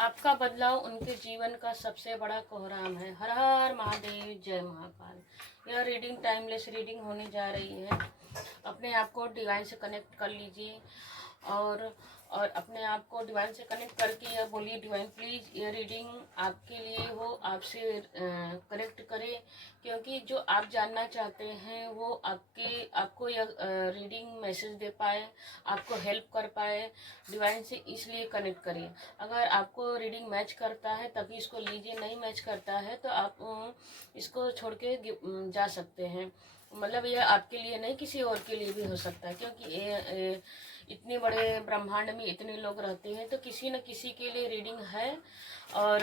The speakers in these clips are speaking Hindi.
आपका बदलाव उनके जीवन का सबसे बड़ा कोहराम है। हर हर महादेव, जय महाकाल। यह रीडिंग टाइमलेस रीडिंग होने जा रही है। अपने आप को डिवाइन से कनेक्ट कर लीजिए और अपने आप को डिवाइन से कनेक्ट करके यह बोलिए, डिवाइन प्लीज़ ये रीडिंग आपके लिए हो, आपसे कनेक्ट करे, क्योंकि जो आप जानना चाहते हैं वो आपको यह रीडिंग मैसेज दे पाए, आपको हेल्प कर पाए। डिवाइन से इसलिए कनेक्ट करिए। अगर आपको रीडिंग मैच करता है तभी इसको लीजिए, नहीं मैच करता है तो आप इसको छोड़ के जा सकते हैं। मतलब यह आपके लिए नहीं, किसी और के लिए भी हो सकता है, क्योंकि इतने बड़े ब्रह्मांड में इतने लोग रहते हैं तो किसी न किसी के लिए रीडिंग है। और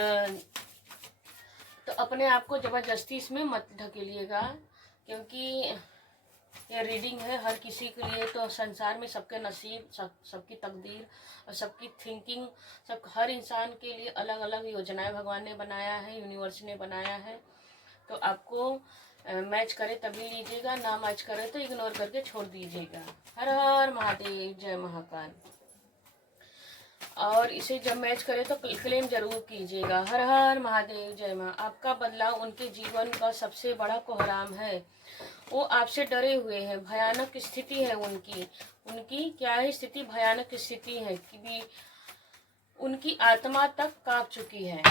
तो अपने आप को ज़बरदस्ती इसमें मत ढकेलिएगा, क्योंकि यह रीडिंग है हर किसी के लिए। तो संसार में सबके नसीब, सबकी तकदीर और सबकी थिंकिंग, हर इंसान के लिए अलग अलग योजनाएं भगवान ने बनाया है, यूनिवर्स ने बनाया है। तो आपको मैच करे तभी लीजिएगा, ना मैच करे तो इग्नोर करके छोड़ दीजिएगा। हर हर महादेव, जय महाकाल। और इसे जब मैच करे तो क्लेम जरूर कीजिएगा। हर हर महादेव, जय माँ। आपका बदलाव उनके जीवन का सबसे बड़ा कोहराम है। वो आपसे डरे हुए हैं, भयानक स्थिति है उनकी क्या है स्थिति, भयानक स्थिति है कि भी उनकी आत्मा तक कांप चुकी है।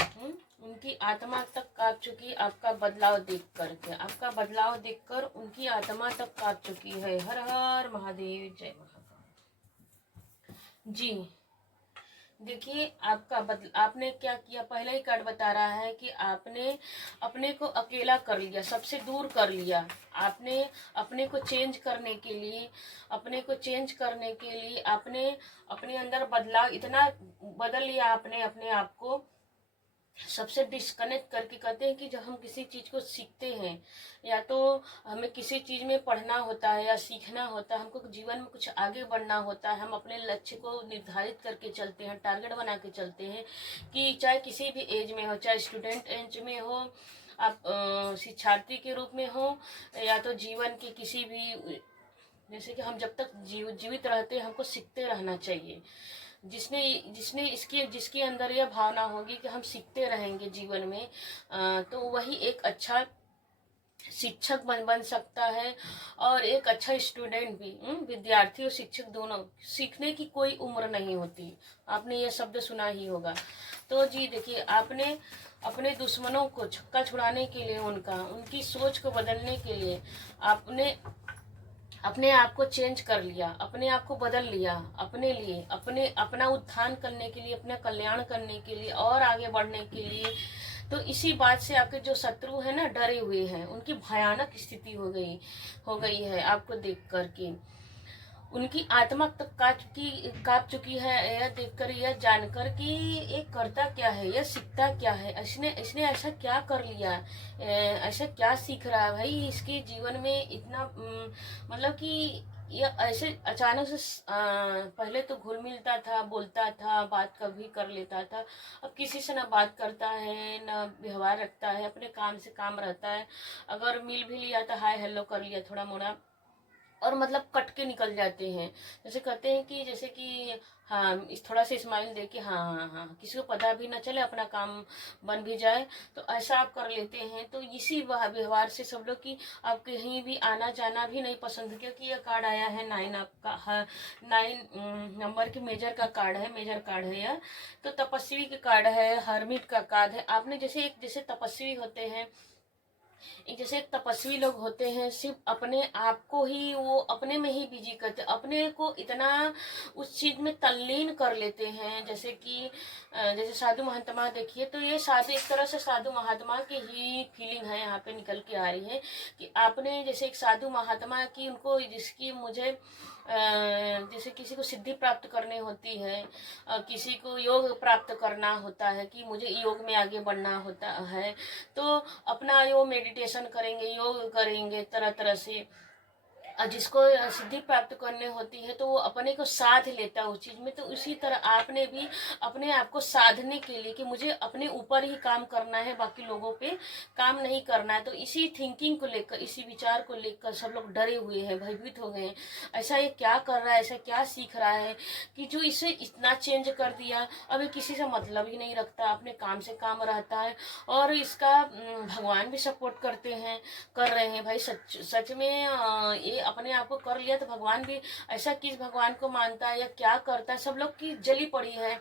उनकी आत्मा तक कांप चुकी, आपका बदलाव देखकर उनकी आत्मा तक कांप चुकी है। हर हर महादेव, जय महाकाल। जी देखिए, आपने क्या किया, पहला ही कार्ड बता रहा है कि आपने अपने को अकेला कर लिया, सबसे दूर कर लिया। आपने अपने को चेंज करने के लिए आपने अपने अंदर बदलाव इतना बदल लिया, आपने अपने आप को सबसे डिस्कनेक्ट करके। कहते हैं कि जब हम किसी चीज़ को सीखते हैं, या तो हमें किसी चीज़ में पढ़ना होता है या सीखना होता है, हमको जीवन में कुछ आगे बढ़ना होता है, हम अपने लक्ष्य को निर्धारित करके चलते हैं, टारगेट बना के चलते हैं, कि चाहे किसी भी एज में हो, चाहे स्टूडेंट एज में हो, आप शिक्षार्थी के रूप में हो, या तो जीवन की किसी भी, जैसे कि हम जब तक जीवित रहते हैं हमको सीखते रहना चाहिए। जिसके अंदर यह भावना होगी कि हम सीखते रहेंगे जीवन में, तो वही एक अच्छा शिक्षक बन सकता है, और एक अच्छा स्टूडेंट भी। विद्यार्थी और शिक्षक दोनों, सीखने की कोई उम्र नहीं होती। आपने ये शब्द सुना ही होगा। तो जी देखिए, आपने अपने दुश्मनों को छक्का छुड़ाने के लिए, उनकी सोच को बदलने के लिए आपने अपने आप को चेंज कर लिया, अपने आप को बदल लिया, अपने लिए, अपना उत्थान करने के लिए, अपना कल्याण करने के लिए और आगे बढ़ने के लिए। तो इसी बात से आपके जो शत्रु है ना, डरे हुए हैं, उनकी भयानक स्थिति हो गई है आपको देख करके। उनकी आत्मा तक कांप चुकी है, यह देखकर, यह जानकर कि ये करता क्या है, यह सीखता क्या है, इसने ऐसा क्या कर लिया, ऐसा क्या सीख रहा है भाई इसके जीवन में इतना। मतलब कि यह ऐसे अचानक से पहले तो घुल मिलता था, बोलता था, बात कभी कर लेता था, अब किसी से ना बात करता है, ना व्यवहार रखता है, अपने काम से काम रहता है। अगर मिल भी लिया तो हाय हेलो कर लिया थोड़ा मोड़ा, और मतलब कट के निकल जाते हैं। जैसे कहते हैं कि जैसे कि हाँ, इस थोड़ा सा स्माइल दे के हाँ हाँ हाँ, किसी को पता भी ना चले, अपना काम बन भी जाए, तो ऐसा आप कर लेते हैं। तो इसी व्यवहार से सब लोग की आप कहीं भी आना जाना भी नहीं पसंद, क्योंकि ये कार्ड आया है 9, आपका 9 नंबर की मेजर का कार्ड है, मेजर कार्ड है यह। तो तपस्वी का कार्ड है, हर्मिट का कार्ड है। आपने जैसे तपस्वी होते हैं, जैसे एक तपस्वी लोग होते हैं, सिर्फ अपने आप को ही वो अपने में ही बिजी करते, अपने को इतना उस चीज में तल्लीन कर लेते हैं। जैसे कि जैसे साधु महात्मा देखिए, तो ये साधु एक तरह से साधु महात्मा की ही फीलिंग है यहाँ पे निकल के आ रही है, कि आपने जैसे एक साधु महात्मा की, उनको जिसकी मुझे जैसे किसी को सिद्धि प्राप्त करनी होती है, किसी को योग प्राप्त करना होता है, कि मुझे योग में आगे बढ़ना होता है, तो अपना योग मेडिटेशन करेंगे, योग करेंगे तरह तरह से, जिसको सिद्धि प्राप्त करनी होती है तो वो अपने को साध लेता है उस चीज में। तो उसी तरह आपने भी अपने आप को साधने के लिए कि मुझे अपने ऊपर ही काम करना है, बाकी लोगों पे काम नहीं करना है, तो इसी थिंकिंग को लेकर, इसी विचार को लेकर सब लोग डरे हुए हैं, भयभीत हो गए हैं। ऐसा ये क्या कर रहा है, ऐसा क्या सीख रहा है कि जो इसे इतना चेंज कर दिया, अब ये किसी से मतलब ही नहीं रखता, अपने काम से काम रहता है। और इसका भगवान भी सपोर्ट करते हैं, कर रहे हैं भाई। सच सच में ये अपने आप को कर लिया तो भगवान भी ऐसा किस भगवान को मानता है या क्या करता है। सब लोग की जली पड़ी है,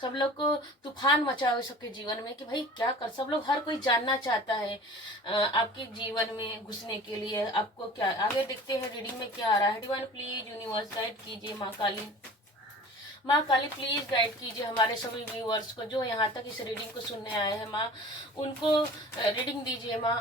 सब लोग को तूफान मचा हुआ सबके जीवन में कि भाई क्या कर, सब लोग हर कोई जानना चाहता है आपके जीवन में घुसने के लिए। आपको क्या आगे देखते हैं रीडिंग में क्या आ रहा है। डिवाइन प्लीज यूनिवर्स गाइड कीजिए, माँ काली, माँ काली प्लीज गाइड कीजिए हमारे सभी व्यूअर्स को जो यहाँ तक इस रीडिंग को सुनने आए हैं। माँ उनको रीडिंग दीजिए माँ।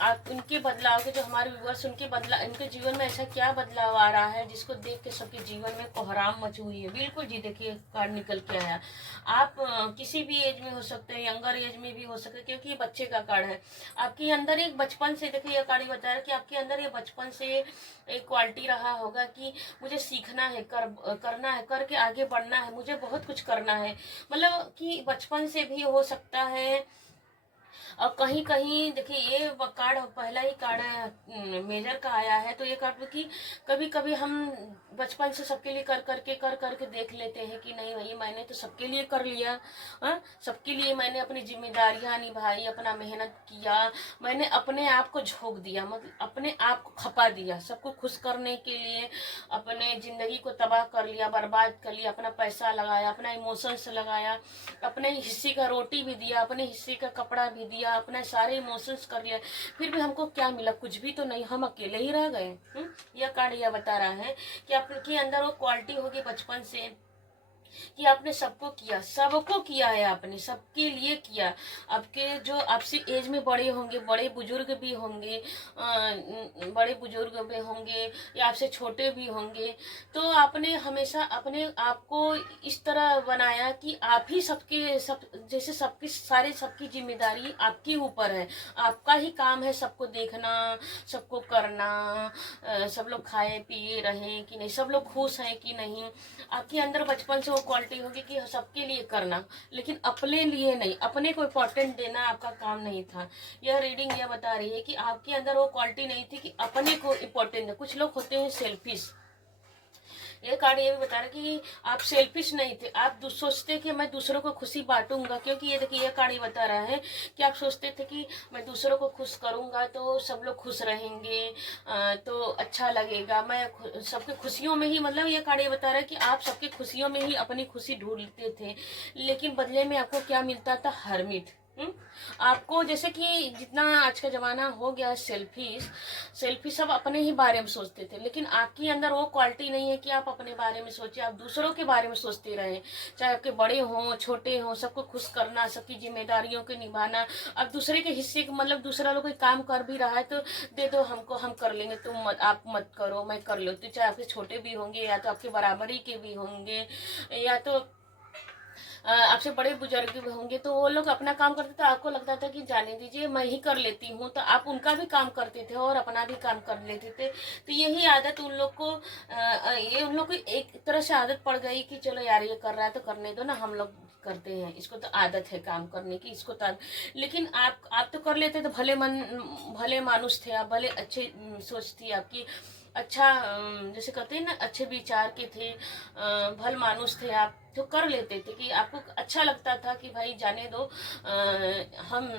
आप उनके बदलाव के, जो हमारे व्यूअर्स, उनके बदलाव, उनके जीवन में ऐसा क्या बदलाव आ रहा है जिसको देख के सबके जीवन में कोहराम मची हुई है। बिल्कुल जी, देखिए कार्ड निकल के आया। आप किसी भी एज में हो सकते हैं, यंगर एज में भी हो सकते हैं, क्योंकि ये बच्चे का कार्ड है। आपके अंदर एक बचपन से, देखिए ये कार्ड बता रहा है कि आपके अंदर ये बचपन से एक क्वालिटी रहा होगा कि मुझे सीखना है, करना है, करके आगे बढ़ना है, मुझे बहुत कुछ करना है। मतलब कि बचपन से भी हो सकता है। और कहीं कहीं देखिए ये कार्ड पहला ही कार्ड है, मेजर का आया है। तो ये कार्ड कि कभी कभी हम बचपन से सबके लिए कर करके देख लेते हैं कि नहीं भाई मैंने तो सबके लिए कर लिया, सबके लिए मैंने अपनी जिम्मेदारियां निभाई, अपना मेहनत किया, मैंने अपने आप को झोंक दिया, मतलब अपने आप को खपा दिया सबको खुश करने के लिए, अपने जिंदगी को तबाह कर लिया, बर्बाद कर लिया, अपना पैसा लगाया, अपना इमोशंस लगाया, अपने हिस्से का रोटी भी दिया, अपने हिस्से का कपड़ा भी दिया, अपने सारे इमोशंस कर लिया, फिर भी हमको क्या मिला? कुछ भी तो नहीं, हम अकेले ही रह गए। यह कार्ड यह बता रहा है कि आपके अंदर वो क्वालिटी होगी बचपन से कि आपने सबको किया, सबको किया है, आपने सबके लिए किया। आपके जो आपसे एज में बड़े होंगे, बड़े बुजुर्ग भी होंगे, बड़े बुजुर्ग भी होंगे या आपसे छोटे भी होंगे, तो आपने हमेशा अपने आप को इस तरह बनाया कि आप ही सबके सब, जैसे सबकी सारे सबकी जिम्मेदारी आपके ऊपर है, आपका ही काम है सबको देखना, सबको करना, सब लोग खाए पिए रहें कि नहीं, सब लोग खुश हैं कि नहीं। आपके अंदर बचपन से वो क्वालिटी होगी कि सबके लिए करना, लेकिन अपने लिए नहीं, अपने को इम्पोर्टेंट देना आपका काम नहीं था। यह रीडिंग यह बता रही है कि आपके अंदर वो क्वालिटी नहीं थी कि अपने को इम्पोर्टेंट दे। कुछ लोग होते हैं सेल्फिश। ये कार्ड ये भी बता रहा है कि आप सेल्फिश नहीं थे, आप सोचते कि मैं दूसरों को खुशी बांटूंगा, क्योंकि ये देखिए ये कार्ड ये बता रहा है कि आप सोचते थे कि मैं दूसरों को खुश करूंगा तो सब लोग खुश रहेंगे, तो अच्छा लगेगा, मैं सबके खुशियों में ही, मतलब ये कार्ड ये बता रहा है कि आप सबके खुशियों में ही अपनी खुशी ढूंढते थे, लेकिन बदले में आपको क्या मिलता था? हरमिट। आपको जैसे कि जितना आज का जमाना हो गया सेल्फिश, सेल्फी सब अपने ही बारे में सोचते थे, लेकिन आपके अंदर वो क्वालिटी नहीं है कि आप अपने बारे में सोचिए, आप दूसरों के बारे में सोचते रहे, चाहे आपके बड़े हों छोटे हों, सबको खुश करना, सबकी जिम्मेदारियों को निभाना। अब दूसरे के हिस्से को, मतलब दूसरा लोग कोई काम कर भी रहा है तो दे दो हमको, हम कर लेंगे, तुम मत, आप मत करो, मैं कर लो। तो चाहे आपके छोटे भी होंगे या तो आपके बराबरी के भी होंगे या तो आपसे बड़े बुजुर्ग भी होंगे, तो वो लोग अपना काम करते थे, आपको लगता था कि जाने दीजिए मैं ही कर लेती हूँ, तो आप उनका भी काम करते थे और अपना भी काम कर लेते थे। तो यही आदत उन लोग को, ये उन लोग को एक तरह से आदत पड़ गई कि चलो यार ये कर रहा है तो करने दो ना, हम लोग करते हैं, इसको तो आदत है काम करने की, इसको तो लेकिन आप तो कर लेते, तो भले मानुष थे आप, भले अच्छे सोच थी आपकी, अच्छा जैसे कहते हैं ना अच्छे विचार के थे, भल मानुष थे आप, तो कर लेते थे कि आपको अच्छा लगता था कि भाई जाने दो, हम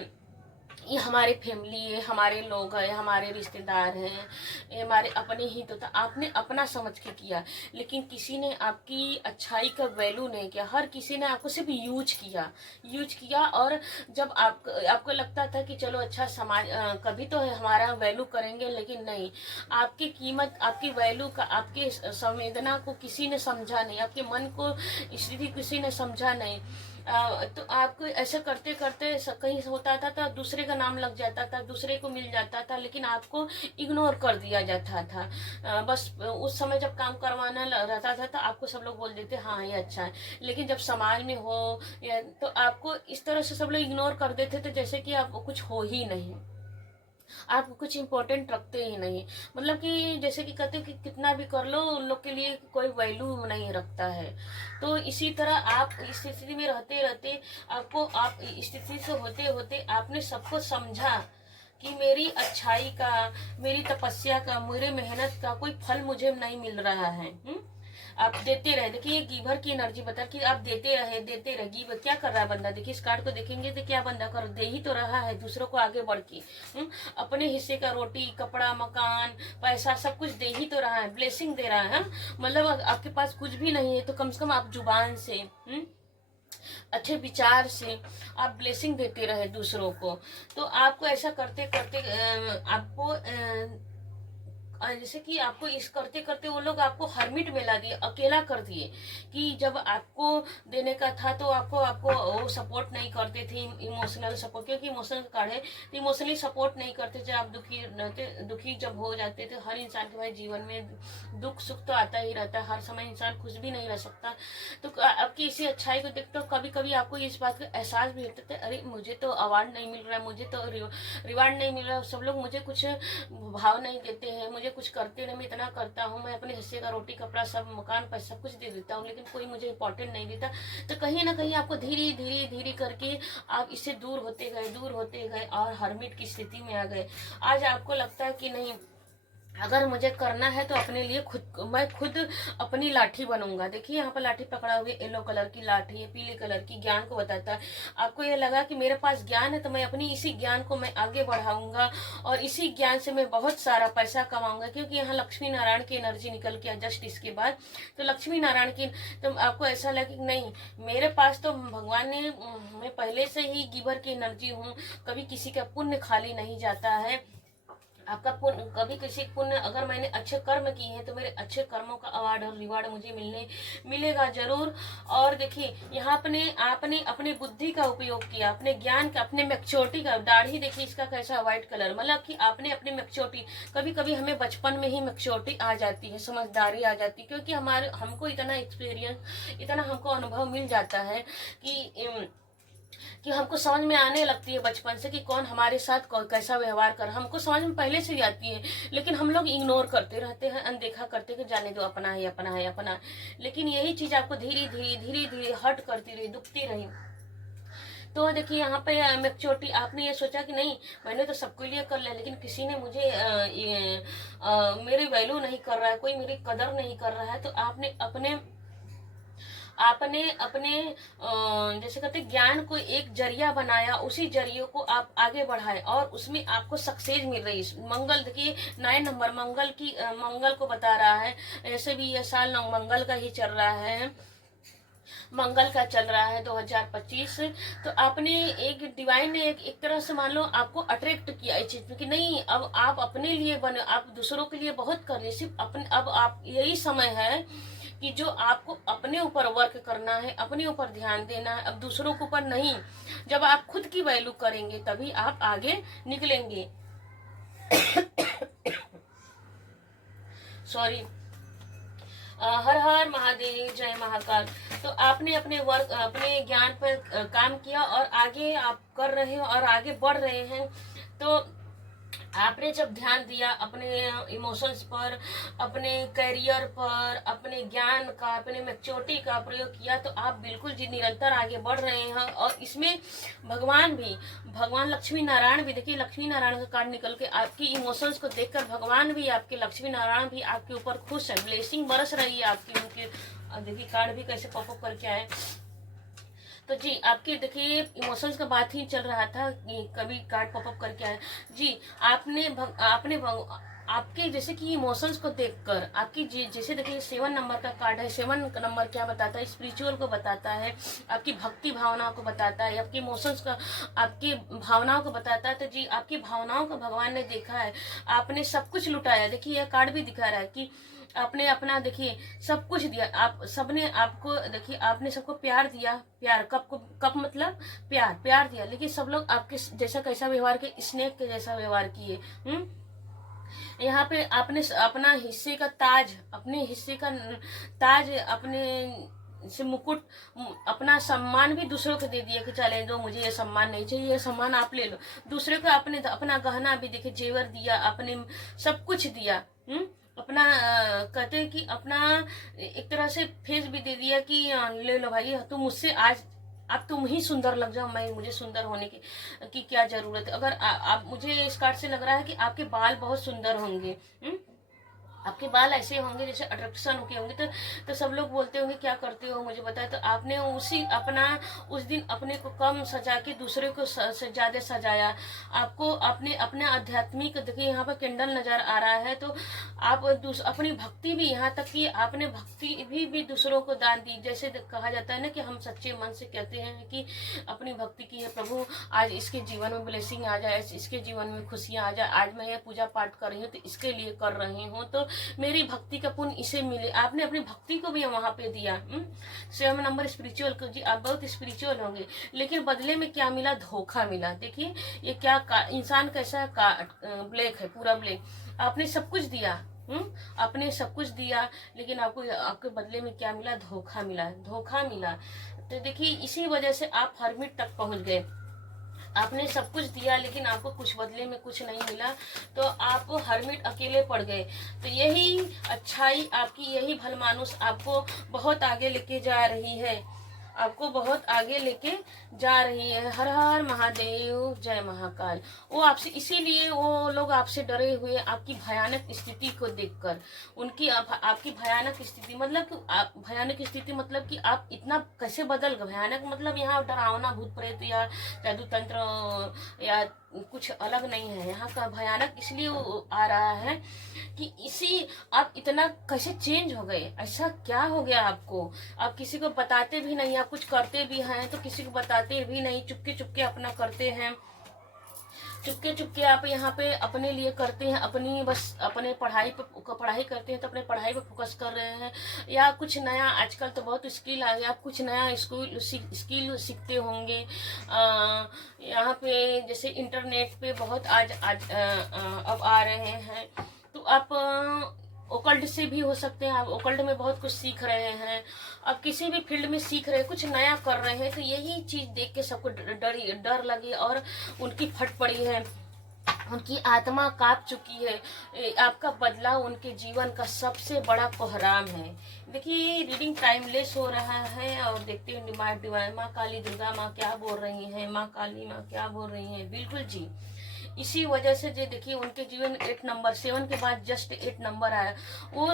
ये हमारे फैमिली है, हमारे लोग हैं, हमारे रिश्तेदार हैं, ये हमारे अपने ही, तो था आपने अपना समझ के किया। लेकिन किसी ने आपकी अच्छाई का वैल्यू नहीं किया, हर किसी ने आपको सिर्फ यूज किया। और जब आपको लगता था कि चलो अच्छा समाज कभी तो है हमारा वैल्यू करेंगे, लेकिन नहीं, आपकी कीमत, आपकी वैल्यू का, आपके संवेदना को किसी ने समझा नहीं, आपके मन को स्थिति किसी ने समझा नहीं। तो आपको ऐसे करते करते कहीं होता था तो दूसरे का नाम लग जाता था, दूसरे को मिल जाता था, लेकिन आपको इग्नोर कर दिया जाता था। बस उस समय जब काम करवाना रहता था तो आपको सब लोग बोल देते हाँ ये अच्छा है, लेकिन जब समाज में हो तो आपको इस तरह से सब लोग इग्नोर कर देते थे जैसे कि आपको कुछ हो ही नहीं। आप कुछ इम्पोर्टेंट रखते ही नहीं। मतलब कि जैसे कि कहते हैं कि कितना भी कर लो उन लोग के लिए कोई वैल्यू नहीं रखता है। तो इसी तरह आप इस स्थिति में रहते रहते आपको, आप इस स्थिति से होते होते आपने सबको समझा कि मेरी अच्छाई का, मेरी तपस्या का, मेरे मेहनत का कोई फल मुझे नहीं मिल रहा है। आप देते रहे। देखिए ये गिवर की एनर्जी बता कि आप देते रहे। गिवर क्या कर रहा है बंदा, देखिए इस कार्ड को देखेंगे तो क्या बंदा कर दे ही तो रहा है दूसरों को आगे बढ़ के। अपने हिस्से का रोटी कपड़ा मकान पैसा सब कुछ दे ही तो रहा है, ब्लेसिंग दे रहा है। मतलब आपके पास कुछ भी नहीं है तो कम से कम आप जुबान से, अच्छे विचार से आप ब्लेसिंग देते रहे दूसरों को। तो आपको ऐसा करते करते आपको जैसे कि आपको इस करते करते वो लोग आपको हर्मिट में ला दिए, अकेला कर दिए। कि जब आपको देने का था तो आपको आपको वो सपोर्ट नहीं करते थे, इमोशनल सपोर्ट, क्योंकि इमोशनल कार्ड है तो इमोशनली सपोर्ट नहीं करते थे। आप दुखी रहते, दुखी जब हो जाते थे, हर इंसान के भाई जीवन में दुख सुख तो आता ही रहता है, हर समय इंसान खुश भी नहीं रह सकता। तो आपकी इसी अच्छाई को देखते हो कभी कभी आपको इस बात का एहसास भी होता था, अरे मुझे तो अवार्ड नहीं मिल रहा है, मुझे तो रिवार्ड नहीं मिल रहा है, सब लोग मुझे कुछ भाव नहीं देते हैं, मुझे कुछ करते नहीं, मैं इतना करता हूँ, मैं अपने हिस्से का रोटी कपड़ा सब मकान पर सब कुछ दे देता हूँ, लेकिन कोई मुझे इंपॉर्टेंट नहीं देता। तो कहीं ना कहीं आपको धीरे धीरे धीरे करके आप इससे दूर होते गए और हर्मिट की स्थिति में आ गए। आज आपको लगता है कि नहीं, अगर मुझे करना है तो अपने लिए मैं खुद अपनी लाठी बनूंगा। देखिए यहाँ पर लाठी पकड़ा हुआ, येलो कलर की लाठी है, पीले कलर की, ज्ञान को बताता है। आपको ये लगा कि मेरे पास ज्ञान है तो मैं अपनी इसी ज्ञान को मैं आगे बढ़ाऊंगा और इसी ज्ञान से मैं बहुत सारा पैसा कमाऊंगा। क्योंकि यहाँ लक्ष्मी नारायण की एनर्जी निकल के जस्ट इसके बाद, तो लक्ष्मी नारायण की, तो आपको ऐसा लगे कि नहीं मेरे पास तो भगवान ने, मैं पहले से ही गिवर की एनर्जी हूँ, कभी किसी का पुण्य खाली नहीं जाता है। आपका पुण्य, कभी किसी पुण्य, अगर मैंने अच्छे कर्म किए हैं तो मेरे अच्छे कर्मों का अवार्ड और रिवार्ड मुझे मिलेगा जरूर। और देखिए यहाँ आपने अपनी बुद्धि का उपयोग किया, अपने ज्ञान का, अपने मैच्योरिटी का। दाढ़ी देखिए इसका कैसा व्हाइट कलर, मतलब कि आपने अपनी मैच्योरिटी, कभी कभी हमें बचपन में ही मैच्योरिटी आ जाती है, समझदारी आ जाती है, क्योंकि हमको इतना एक्सपीरियंस, इतना हमको अनुभव मिल जाता है कि हमको समझ में आने लगती है बचपन से कि कौन हमारे साथ कैसा व्यवहार कर, हमको समझ में पहले से आती है। लेकिन हम लोग इग्नोर करते रहते हैं, अनदेखा करते कि जाने दो, अपना है अपना है अपना। लेकिन यही चीज आपको धीरे धीरे हर्ट करती रही, दुखती रही। तो देखिए यहाँ पे मैच्योरिटी, आपने ये सोचा कि नहीं मैंने तो सबके लिए कर लिया, लेकिन किसी ने मुझे मेरी वैल्यू नहीं कर रहा है, कोई मेरी कदर नहीं कर रहा है। तो आपने अपने जैसे कहते ज्ञान को एक जरिया बनाया, उसी जरिए को आप आगे बढ़ाए और उसमें आपको सक्सेस मिल रही है। मंगल देखिए 9 नंबर मंगल को बता रहा है। ऐसे भी ये साल मंगल का ही चल रहा है, मंगल का चल रहा है 2025। तो आपने एक डिवाइन ने एक तरह से मान लो आपको अट्रैक्ट किया इस चीज में कि नहीं अब आप अपने लिए बने, आप दूसरों के लिए बहुत कर रहे, सिर्फ अपने, अब आप यही समय है कि जो आपको अपने ऊपर वर्क करना है, अपने ऊपर ध्यान देना है, अब दूसरों के ऊपर नहीं। जब आप खुद की वैल्यू करेंगे तभी आप आगे निकलेंगे। सॉरी। हर हर महादेव, जय महाकाल। तो आपने अपने ज्ञान पर काम किया और आगे आप कर रहे हो और आगे बढ़ रहे हैं। तो आपने जब ध्यान दिया अपने इमोशंस पर, अपने करियर पर, अपने ज्ञान का, अपने मैच्योरिटी का प्रयोग किया, तो आप बिल्कुल जी निरंतर आगे बढ़ रहे हैं। और इसमें भगवान लक्ष्मी नारायण भी, देखिए लक्ष्मी नारायण का कार्ड निकल के आपकी इमोशंस को देखकर भगवान भी, आपके लक्ष्मी नारायण भी आपके ऊपर खुश है, ब्लेसिंग बरस रही है आपकी उनके। देखिए कार्ड भी कैसे पॉपअप करके आए। तो जी आपकी देखिए इमोशंस का बात ही चल रहा था कि कभी कार्ड पॉपअप करके आया जी। आपके जैसे कि इमोशंस को देखकर आपकी जैसे देखिए 7 नंबर का कार्ड है। 7 नंबर क्या बताता है, स्पिरिचुअल को बताता है, आपकी भक्ति भावनाओं को बताता है, आपकी इमोशंस का, आपकी भावनाओं को बताता है। तो जी आपकी भावनाओं को भगवान ने देखा है, आपने सब कुछ लुटाया। देखिए यह कार्ड भी दिखा रहा है कि आपने अपना, देखिए सब कुछ दिया, आप सबने आपको, देखिए आपने सबको प्यार दिया। प्यार कब मतलब प्यार दिया, लेकिन सब लोग आपके जैसा कैसा व्यवहार किए, स्नेक के जैसा व्यवहार किए। यहाँ पे आपने अपना हिस्से का ताज, अपने हिस्से का ताज अपने से मुकुट, अपना सम्मान भी दूसरों को दे दिया कि चले दो, मुझे ये सम्मान नहीं चाहिए, ये सम्मान आप ले लो। दूसरे को आपने अपना गहना भी देखिए, जेवर दिया, अपने सब कुछ दिया, अपना कहते हैं कि अपना एक तरह से फेस भी दे दिया कि ले लो भाई, तुम मुझसे आज आप तुम ही सुंदर लग जाओ, मैं मुझे सुंदर होने की क्या जरूरत है। अगर आप मुझे इस कार्ड से लग रहा है कि आपके बाल बहुत सुंदर होंगे, आपके बाल ऐसे होंगे जैसे अट्रैक्शन के होंगे, तो सब लोग बोलते होंगे क्या करते हो मुझे बताए। तो आपने उसी अपना उस दिन अपने को कम सजा के दूसरे को ज्यादा सजाया। आपको आपने अपने आध्यात्मिक, देखिए यहाँ पर कैंडल नजर आ रहा है, तो आप अपनी भक्ति भी, यहाँ तक कि आपने भक्ति भी दूसरों को दान दी। जैसे कहा जाता है ना कि हम सच्चे मन से कहते हैं कि अपनी भक्ति की है, प्रभु आज इसके जीवन में ब्लेसिंग आ जाए, इसके जीवन में खुशियां आ जाए, आज मैं ये पूजा पाठ कर रही हूँ तो इसके लिए कर रही हूँ, तो मेरी भक्ति का पुण्य इसे मिले। आपने अपनी भक्ति को भी वहां पे दिया। 7 नंबर स्पिरिचुअल को जी, आप बहुत स्पिरिचुअल होंगे, लेकिन बदले में क्या मिला? धोखा मिला। देखिए ये क्या इंसान कैसा ब्लैक है, पूरा ब्लैक। आपने सब कुछ दिया, आपने सब कुछ दिया, लेकिन आपको आपके बदले में क्या मिला? धोखा मिला, धोखा मिला। तो देखिए इसी वजह से आप हर्मिट तक पहुंच गए। आपने सब कुछ दिया लेकिन आपको कुछ बदले में कुछ नहीं मिला, तो आप हरमिट अकेले पड़ गए। तो यही अच्छाई आपकी, यही भलमानुस आपको बहुत आगे लेके जा रही है, आपको बहुत आगे लेके जा रही है। हर हर महादेव, जय महाकाल। वो आपसे, इसीलिए वो लोग आपसे डरे हुए, आपकी भयानक स्थिति को देखकर। उनकी आपकी भयानक स्थिति मतलब कि आप भयानक स्थिति मतलब कि आप इतना कैसे बदल गए। भयानक मतलब यहाँ डरावना भूत प्रेत या जादू तंत्र या कुछ अलग नहीं है। यहाँ का भयानक इसलिए आ रहा है कि इसी आप इतना कैसे चेंज हो गए, ऐसा क्या हो गया आपको? आप किसी को बताते भी नहीं, आप कुछ करते भी हैं तो किसी को बताते भी नहीं, चुपके चुपके अपना करते हैं, चुपके चुपके आप यहाँ पे अपने लिए करते हैं, अपनी बस अपने पढ़ाई करते हैं तो अपने पढ़ाई पे फोकस कर रहे हैं, या कुछ नया, आजकल तो बहुत स्किल आ गया, आप कुछ नया स्किल सीखते होंगे। यहाँ पे जैसे इंटरनेट पे बहुत अब आ रहे हैं, तो आप ओकल्ट से भी हो सकते हैं, आप ओकल्ट में बहुत कुछ सीख रहे हैं, आप किसी भी फील्ड में सीख रहे हैं, कुछ नया कर रहे हैं, तो यही चीज देख के सबको डर लगे और उनकी फट पड़ी है, उनकी आत्मा कांप चुकी है। आपका बदलाव उनके जीवन का सबसे बड़ा कोहराम है। देखिए रीडिंग टाइमलेस हो रहा है और देखते हैं माँ काली दुर्गा माँ क्या बोल रही हैं, माँ काली माँ क्या बोल रही हैं। बिल्कुल जी, इसी वजह से जो देखिए उनके जीवन 8 नंबर 7 के बाद जस्ट 8 नंबर आया, वो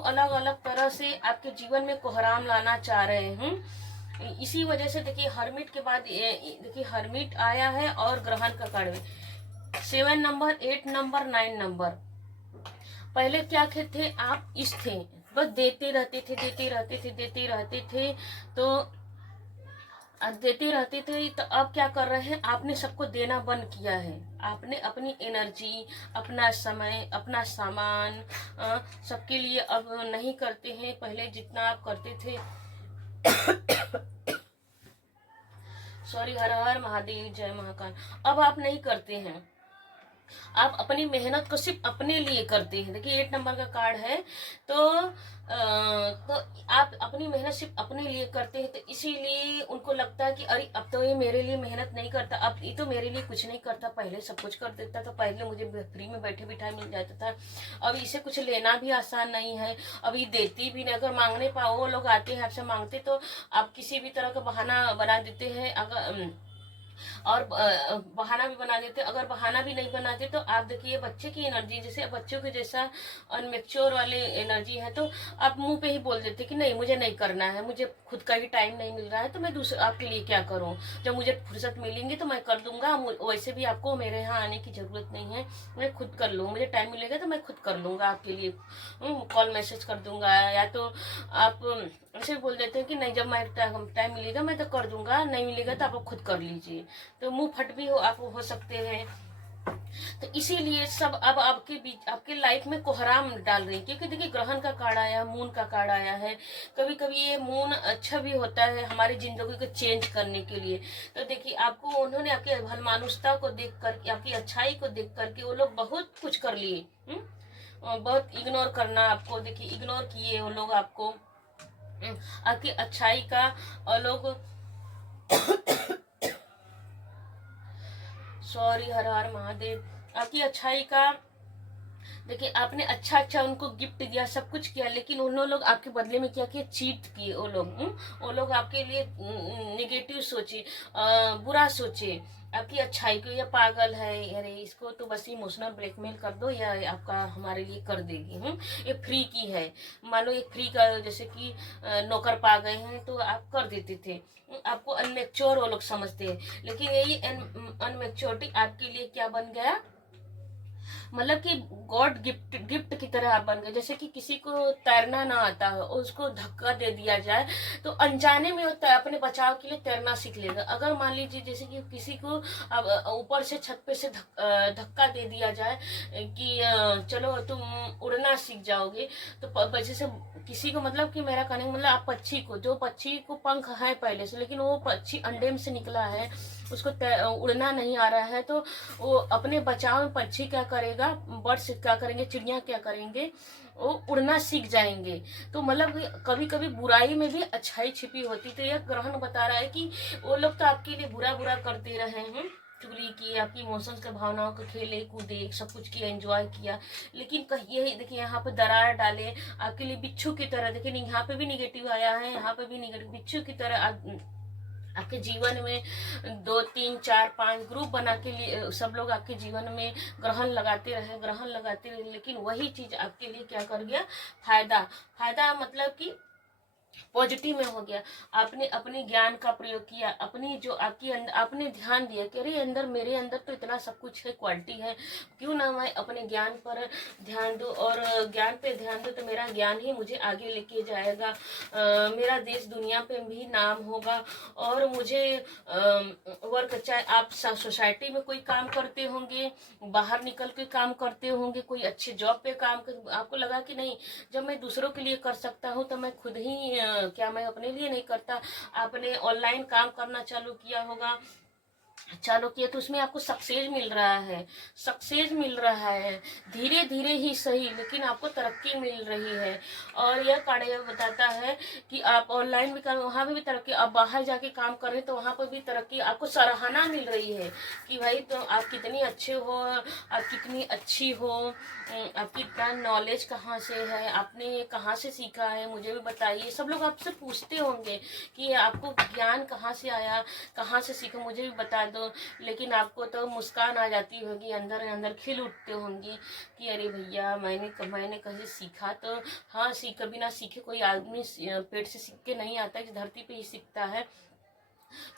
अलग अलग तरह से आपके जीवन में कोहराम लाना चाह रहे हैं। इसी वजह से देखिए हर्मिट के बाद देखिए हर्मिट आया है और ग्रहण का कार्ड 7 नंबर 8 नंबर 9 नंबर। पहले क्या थे आप इस थे, बस देते रहते थे, देते रहते थे, देते रहते थे, तो देते रहते थे। तो अब क्या कर रहे हैं, आपने सबको देना बंद किया है। आपने अपनी एनर्जी, अपना समय, अपना सामान सबके लिए अब नहीं करते हैं, पहले जितना आप करते थे। सॉरी, हर हर महादेव, जय महाकाल। अब आप नहीं करते हैं, आप अपनी मेहनत को सिर्फ अपने लिए करते हैं। देखिए 8 नंबर का कार्ड है, तो आप अपनी मेहनत सिर्फ अपने लिए करते हैं, तो इसीलिए उनको लगता है कि अरे अब तो ये मेरे लिए मेहनत नहीं करता, अब ये तो मेरे लिए कुछ नहीं करता, पहले सब कुछ कर देता था, पहले मुझे फ्री में बैठे बिठाए मिल जाता था, अब इसे कुछ लेना भी आसान नहीं है, अब ये देती भी नहीं। अगर मांगने पाओ, वो लोग आते हैं आपसे मांगते, तो आप किसी भी तरह का बहाना बना देते हैं, अगर और बहाना भी बना देते। अगर बहाना भी नहीं बनाते तो आप देखिए बच्चे की एनर्जी, जैसे बच्चों के जैसा अनमेच्योर वाले एनर्जी है, तो आप मुंह पे ही बोल देते कि नहीं मुझे नहीं करना है, मुझे खुद का ही टाइम नहीं मिल रहा है, तो मैं दूसरे आपके लिए क्या करूं, जब मुझे फुर्सत मिलेंगी तो मैं कर दूंगा। वैसे भी आपको मेरे यहाँ आने की जरूरत नहीं है, मैं खुद कर लूँ, मुझे टाइम मिलेगा तो मैं खुद कर लूंगा आपके लिए, कॉल मैसेज कर दूंगा। या तो आप ऐसे बोल देते हैं कि नहीं जब मैं टाइम मिलेगा मैं तो कर दूंगा, नहीं मिलेगा तो आप खुद कर लीजिए, तो मुंह फट भी आप हो सकते हैं। तो इसीलिए सब अब आपके बीच आपके लाइफ में कोहराम डाल रही है, क्योंकि देखिए ग्रहण का कार्ड आया, मून का कार्ड आया है। कभी कभी ये मून अच्छा भी होता है हमारी जिंदगी को चेंज करने के लिए। तो देखिए आपको उन्होंने आपकी भलमानुषता को देख कर, आपकी अच्छाई को देख करके वो लोग बहुत कुछ कर लिए। बहुत इग्नोर करना आपको, देखिए इग्नोर किए वो लोग आपको, आपकी अच्छाई का और लोग सॉरी, हर हर महादेव। आपकी अच्छाई का देखिए, आपने अच्छा अच्छा उनको गिफ्ट दिया, सब कुछ किया, लेकिन उन्होंने लोग आपके बदले में क्या किया, चीट किए वो लोग। वो लोग आपके लिए निगेटिव सोचे, बुरा सोचे आपकी अच्छाई को। ये पागल है, अरे इसको तो बस इमोशनल ब्लैकमेल कर दो या आपका हमारे लिए कर देगी। ये फ्री की है, मान लो एक फ्री का जैसे कि नौकर पा गए हैं तो आप कर देते थे। आपको अनमेच्योर वो लोग समझते हैं, लेकिन यही अनमेच्योरिटी आपके लिए क्या बन गया, मतलब कि गॉड गिफ्ट गिफ्ट की तरह आप बन गए। जैसे कि किसी को तैरना ना आता हो, उसको धक्का दे दिया जाए तो अनजाने में वो अपने बचाव के लिए तैरना सीख लेगा। अगर मान लीजिए जैसे कि किसी को अब ऊपर से छत पे से धक्का दे दिया जाए कि चलो तुम उड़ना सीख जाओगे, तो जैसे किसी को, मतलब कि मेरा कहने का मतलब, आप पक्षी को, जो पक्षी को पंख है पहले से, लेकिन वो पक्षी अंडे में से निकला है, उसको उड़ना नहीं आ रहा है, तो वो अपने बचाव में पक्षी क्या करेगा, बर्ड्स क्या करेंगे, चिड़िया क्या करेंगे, वो उड़ना सीख जाएंगे। तो मतलब कभी कभी बुराई में भी अच्छाई छिपी होती। तो यह ग्रहण बता रहा है कि वो लोग तो आपके लिए बुरा बुरा करते रहे हैं, चुगली की, आपकी इमोशंस के भावनाओं को खेले कूदे, सब कुछ किया, एंजॉय किया, लेकिन कहिए देखिए यहाँ पे दरार डाले आपके लिए बिच्छू की तरह। देखिए यहाँ पे भी निगेटिव आया है, यहाँ पे भी निगेटिव, बिच्छू की तरह आपके जीवन में 2 3 4 5 ग्रुप बना के लिए सब लोग आपके जीवन में ग्रहण लगाते रहे, लेकिन वही चीज आपके लिए क्या कर गया, फायदा। फायदा मतलब कि पॉजिटिव में हो गया। आपने अपने ज्ञान का प्रयोग किया, अपनी जो आपकी आपने ध्यान दिया कि अरे अंदर, मेरे अंदर तो इतना सब कुछ है, क्वालिटी है, क्यों ना मैं अपने ज्ञान पर ध्यान दूं, और ज्ञान पे ध्यान दूं तो मेरा ज्ञान ही मुझे आगे लेके जाएगा, मेरा देश दुनिया पे भी नाम होगा। और मुझे वर्क, चाहे आप सोसाइटी में कोई काम करते होंगे, बाहर निकल के काम करते होंगे, कोई अच्छे जॉब पे काम कर, आपको लगा कि नहीं, जब मैं दूसरों के लिए कर सकता हूँ तो मैं खुद ही क्या मैं अपने लिए नहीं करता। आपने ऑनलाइन काम करना चालू किया होगा, चालू किया, तो उसमें आपको सक्सेस मिल रहा है, सक्सेस मिल रहा है, धीरे धीरे ही सही, लेकिन आपको तरक्की मिल रही है। और यह कार्य बताता है कि आप ऑनलाइन भी काम, वहाँ भी तरक्की, आप बाहर जाके काम कर रहे हैं तो वहाँ पर भी तरक्की, आपको सराहना मिल रही है कि भाई तो आप कितनी अच्छे हो, आप कितनी अच्छी हो, आपकी इतना नॉलेज कहाँ से है, आपने कहाँ से सीखा है, मुझे भी बताइए। सब लोग आपसे पूछते होंगे कि आपको ज्ञान कहाँ से आया, कहाँ से सीखा, मुझे भी बता दो। लेकिन आपको तो मुस्कान आ जाती होगी, अंदर अंदर खिल उठते होंगे कि अरे भैया मैंने कहीं सीखा। तो हाँ, कभी ना सीखे कोई आदमी पेट से सीख के नहीं आता, इस धरती पे ही सीखता है।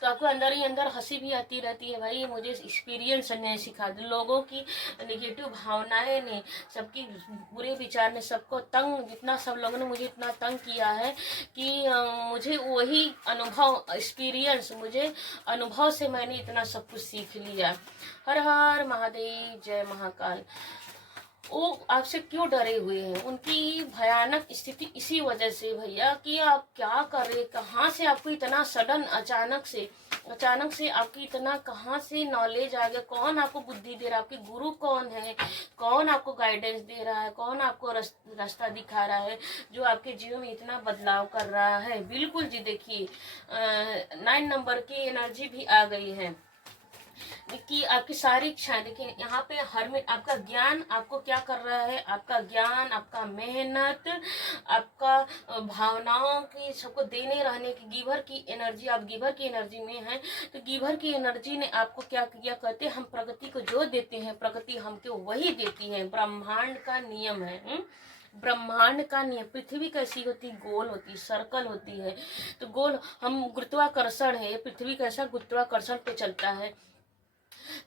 तो आपको अंदर ही अंदर हंसी भी आती रहती है, भाई मुझे एक्सपीरियंस ने सिखा दिया, लोगों की नेगेटिव भावनाएं ने, सबकी बुरे विचार ने सबको तंग, जितना सब लोगों ने मुझे इतना तंग किया है कि मुझे वही अनुभव, एक्सपीरियंस, मुझे अनुभव से मैंने इतना सब कुछ सीख लिया। हर हर महादेव, जय महाकाल। वो आपसे क्यों डरे हुए हैं, उनकी भयानक स्थिति इसी वजह से भैया कि आप क्या कर रहे, कहाँ से आपको इतना सडन, अचानक से आपकी इतना कहाँ से नॉलेज आ गया, कौन आपको बुद्धि दे रहा है, आपके गुरु कौन है, कौन आपको गाइडेंस दे रहा है, कौन आपको रास्ता दिखा रहा है, जो आपके जीवन में इतना बदलाव कर रहा है। बिल्कुल जी, देखिए 9 नंबर की एनर्जी भी आ गई है कि आपकी सारी इच्छाएं, देखिए यहाँ पे हर में आपका ज्ञान आपको क्या कर रहा है, आपका ज्ञान, आपका मेहनत, आपका भावनाओं की सबको देने रहने की गिवर की एनर्जी, आप गिवर की एनर्जी में हैं। तो गिवर की एनर्जी ने आपको क्या किया, कहते हैं हम प्रगति को जो देते हैं प्रगति हमको वही देती है, ब्रह्मांड का नियम है। ब्रह्मांड का नियम, पृथ्वी कैसी होती, गोल होती, सर्कल होती है। तो गोल, हम गुरुत्वाकर्षण है, पृथ्वी कैसा गुरुत्वाकर्षण पे चलता है,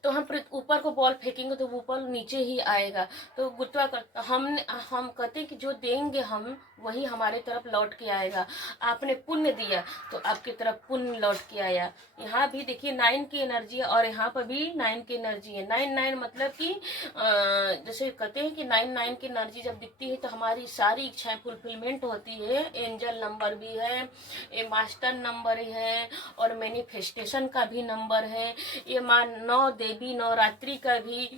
तो हम ऊपर को बॉल फेंकेंगे तो ऊपर नीचे ही आएगा। तो गुरुत्वाकर्षण, हम कहते हैं कि जो देंगे हम वही हमारे तरफ लौट के आएगा। आपने पुण्य दिया तो आपकी तरफ पुण्य लौट के आया। यहाँ भी देखिए 9 की एनर्जी है और यहाँ पर भी 9 की एनर्जी है। 9 मतलब कि जैसे कहते हैं कि 9 की एनर्जी जब दिखती है तो हमारी सारी इच्छाएं फुलफिलमेंट होती है। एंजल नंबर भी है, ये मास्टर नंबर है और मैनिफेस्टेशन का भी नंबर है, ये माँ 9 देवी नवरात्रि का भी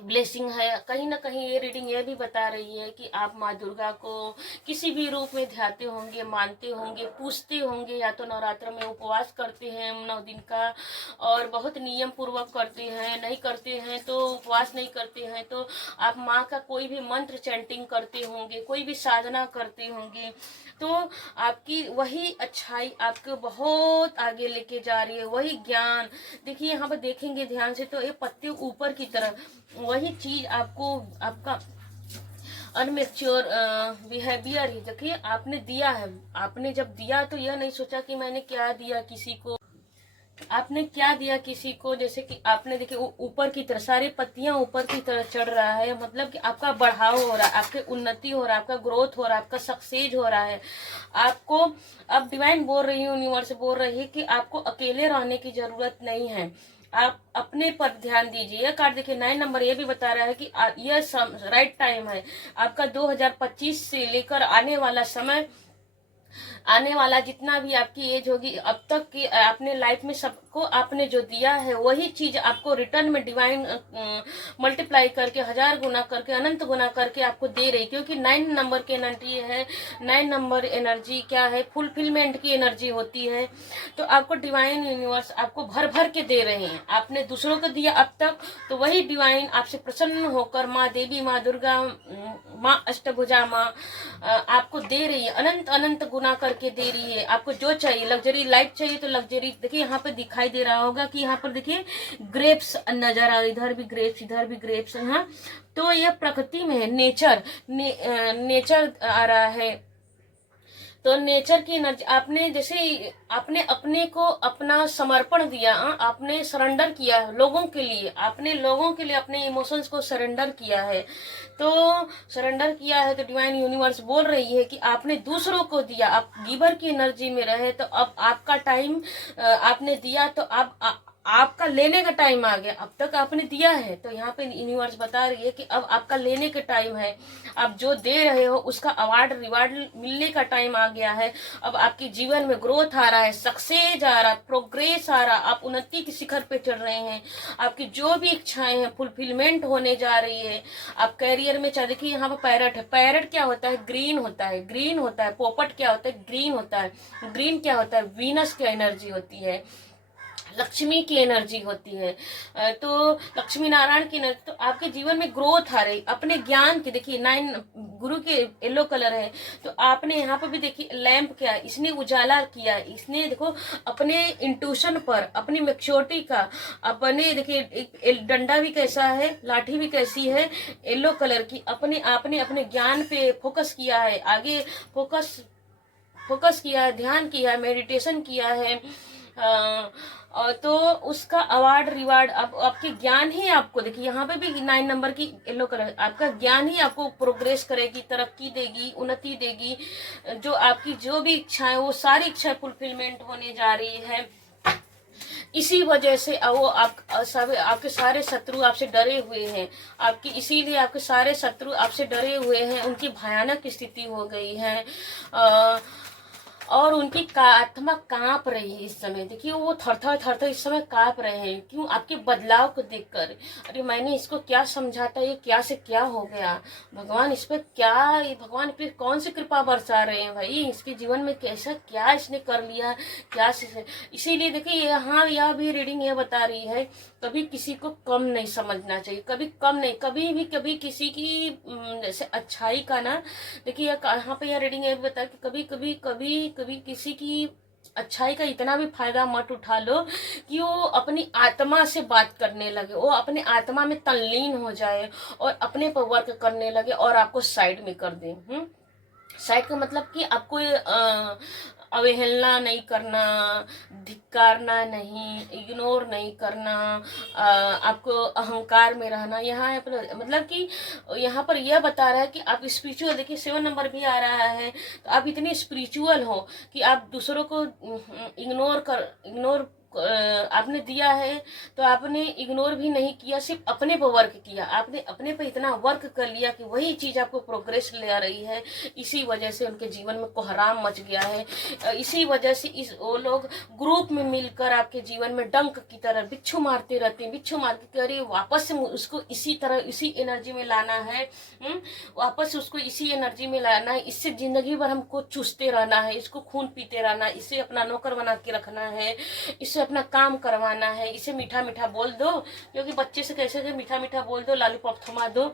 ब्लेसिंग है। कहीं ना कहीं ये रीडिंग ये भी बता रही है कि आप माँ दुर्गा को किसी भी रूप में ध्याते होंगे, मानते होंगे, पूजते होंगे, या तो नवरात्र में उपवास करते हैं 9 दिन का और बहुत नियम पूर्वक करते हैं, नहीं करते हैं तो उपवास नहीं करते हैं तो आप माँ का कोई भी मंत्र चैंटिंग करते होंगे, कोई भी साधना करते होंगे, तो आपकी वही अच्छाई आपको बहुत आगे लेके जा रही है, वही ज्ञान। देखिए यहाँ पर देखेंगे ध्यान से तो ये पत्ते ऊपर की तरफ, वही चीज आपको आपका अनमेच्योर बिहेवियर ही, देखिए आपने दिया है, आपने जब दिया तो यह नहीं सोचा कि मैंने क्या दिया किसी को, आपने क्या दिया किसी को। जैसे कि आपने देखिए ऊपर की तरफ सारी पत्तियां ऊपर की तरफ चढ़ रहा है, मतलब कि आपका बढ़ाव हो रहा है, आपकी उन्नति हो रहा है, आपका ग्रोथ हो रहा है, आपका सक्सेस हो रहा है। आपको अब डिवाइन बोल रही है, यूनिवर्स बोल रही है कि आपको अकेले रहने की जरूरत नहीं है, आप अपने पर ध्यान दीजिए। यह कार्ड देखिए 9 नंबर ये भी बता रहा है कि यह राइट टाइम है आपका 2025 से लेकर आने वाला जितना भी आपकी एज होगी अब तक की आपने लाइफ में सबको आपने जो दिया है वही चीज आपको रिटर्न में डिवाइन मल्टीप्लाई करके 1000 गुना करके अनंत गुना करके आपको दे रही, क्योंकि 9 नंबर की एनर्जी है। 9 नंबर एनर्जी क्या है, फुलफिलमेंट की एनर्जी होती है। तो आपको डिवाइन यूनिवर्स आपको भर भर के दे रहे हैं, आपने दूसरों को दिया अब तक तो वही डिवाइन आपसे प्रसन्न होकर माँ देवी, माँ दुर्गा, माँ अष्टभुजा माँ आपको दे रही है, अनंत अनंत गुना करके दे रही है। आपको जो चाहिए, लग्जरी लाइफ चाहिए तो लग्जरी, देखिए यहाँ पे दिखाई दे रहा होगा कि यहाँ पर देखिए ग्रेप्स नजर आ, इधर भी ग्रेप्स, इधर भी ग्रेप्स है। हाँ, तो यह प्रकृति में है, नेचर आ रहा है। तो नेचर की एनर्जी आपने जैसे आपने अपने को अपना समर्पण दिया, आपने सरेंडर किया लोगों के लिए, आपने लोगों के लिए अपने इमोशंस को सरेंडर किया है। तो सरेंडर किया है तो डिवाइन यूनिवर्स बोल रही है कि आपने दूसरों को दिया, आप गिवर की एनर्जी में रहे, तो अब आपका टाइम आपने दिया तो अब आपका लेने का टाइम आ गया। अब तक आपने दिया है तो यहाँ पे यूनिवर्स बता रही है कि अब आपका लेने का टाइम है। आप जो दे रहे हो उसका अवार्ड रिवार्ड मिलने का टाइम आ गया है। अब आपके जीवन में ग्रोथ आ रहा है, सक्सेस आ रहा है, प्रोग्रेस आ रहा, आप उन्नति के शिखर पे चढ़ रहे हैं। आपकी जो भी इच्छाएं हैं फुलफिलमेंट होने जा रही है। आप कैरियर में चाहे, देखिए यहाँ पर पैरट है, पैरट क्या होता है, ग्रीन होता है, ग्रीन होता है। पोपट क्या होता है, ग्रीन होता है। ग्रीन क्या होता है, वीनस की एनर्जी होती है, लक्ष्मी की एनर्जी होती है। तो लक्ष्मी नारायण की एनर्जी, तो आपके जीवन में ग्रोथ आ रही अपने ज्ञान की। देखिए 9 गुरु के येलो कलर है, तो आपने यहाँ पर भी देखिए लैंप क्या है, इसने उजाला किया, इसने देखो अपने इंट्यूशन पर, अपनी मैच्योरिटी का, अपने देखिए एक डंडा भी कैसा है, लाठी भी कैसी है, येलो कलर की, अपने आपने अपने ज्ञान पे फोकस किया है, आगे फोकस किया है, ध्यान किया है, मेडिटेशन किया है। और तो उसका अवार्ड रिवार्ड अब आपके ज्ञान ही आपको, देखिए यहाँ पे भी 9 नंबर की येलो कलर, आपका ज्ञान ही आपको प्रोग्रेस करेगी, तरक्की देगी, उन्नति देगी। जो आपकी जो भी इच्छाएं वो सारी इच्छाएं फुलफिलमेंट होने जा रही है। इसी वजह से वो आपके सारे शत्रु आपसे डरे हुए हैं, आपकी इसीलिए आपके सारे शत्रु आपसे डरे हुए हैं, उनकी भयानक स्थिति हो गई है। और उनकी आत्मा कांप रही है इस समय। देखिए वो थर थर इस समय कांप रहे हैं, क्यों, आपके बदलाव को देखकर। अरे मैंने इसको क्या समझा था, ये क्या से क्या हो गया, भगवान इस पे क्या, भगवान पे कौन सी कृपा बरसा रहे हैं भाई, इसके जीवन में कैसा क्या इसने कर लिया क्या से। इसीलिए देखिए यहाँ यह भी रीडिंग ये बता रही है, कभी किसी को कम नहीं समझना चाहिए, कभी कम नहीं, कभी किसी की जैसे अच्छाई का ना, देखिए यहाँ पे यह रीडिंग ये बता कि कभी किसी की अच्छाई का इतना भी फायदा मत उठा लो कि वो अपनी आत्मा से बात करने लगे, वो अपने आत्मा में तल्लीन हो जाए और अपने पर वर्क करने लगे और आपको साइड में कर दे। साइड का मतलब कि आपको अवहेलना नहीं करना, धिक्कारना नहीं, इग्नोर नहीं करना, आपको अहंकार में रहना। यहाँ मतलब कि यहाँ पर यह बता रहा है कि आप स्पिरिचुअल, देखिए 7 नंबर भी आ रहा है, तो आप इतने स्पिरिचुअल हो कि आप दूसरों को इग्नोर आपने दिया है तो आपने इग्नोर भी नहीं किया, सिर्फ अपने पर वर्क किया, आपने अपने पर इतना वर्क कर लिया कि वही चीज आपको प्रोग्रेस ले आ रही है। इसी वजह से उनके जीवन में कोहराम मच गया है। इसी वजह से वो लोग ग्रुप में मिलकर आपके जीवन में डंक की तरह बिच्छू मारते रहते हैं, बिच्छू मार के अरे वापस से उसको इसी तरह इसी एनर्जी में लाना है, वापस उसको इसी एनर्जी में लाना है, इससे जिंदगी भर हमको चूसते रहना है, इसको खून पीते रहना है, इसे अपना नौकर बना के रखना है, इससे अपना काम करवाना है, इसे मीठा मीठा बोल दो, क्योंकि बच्चे से कैसे मीठा मीठा बोल दो, लॉलीपॉप थमा दो,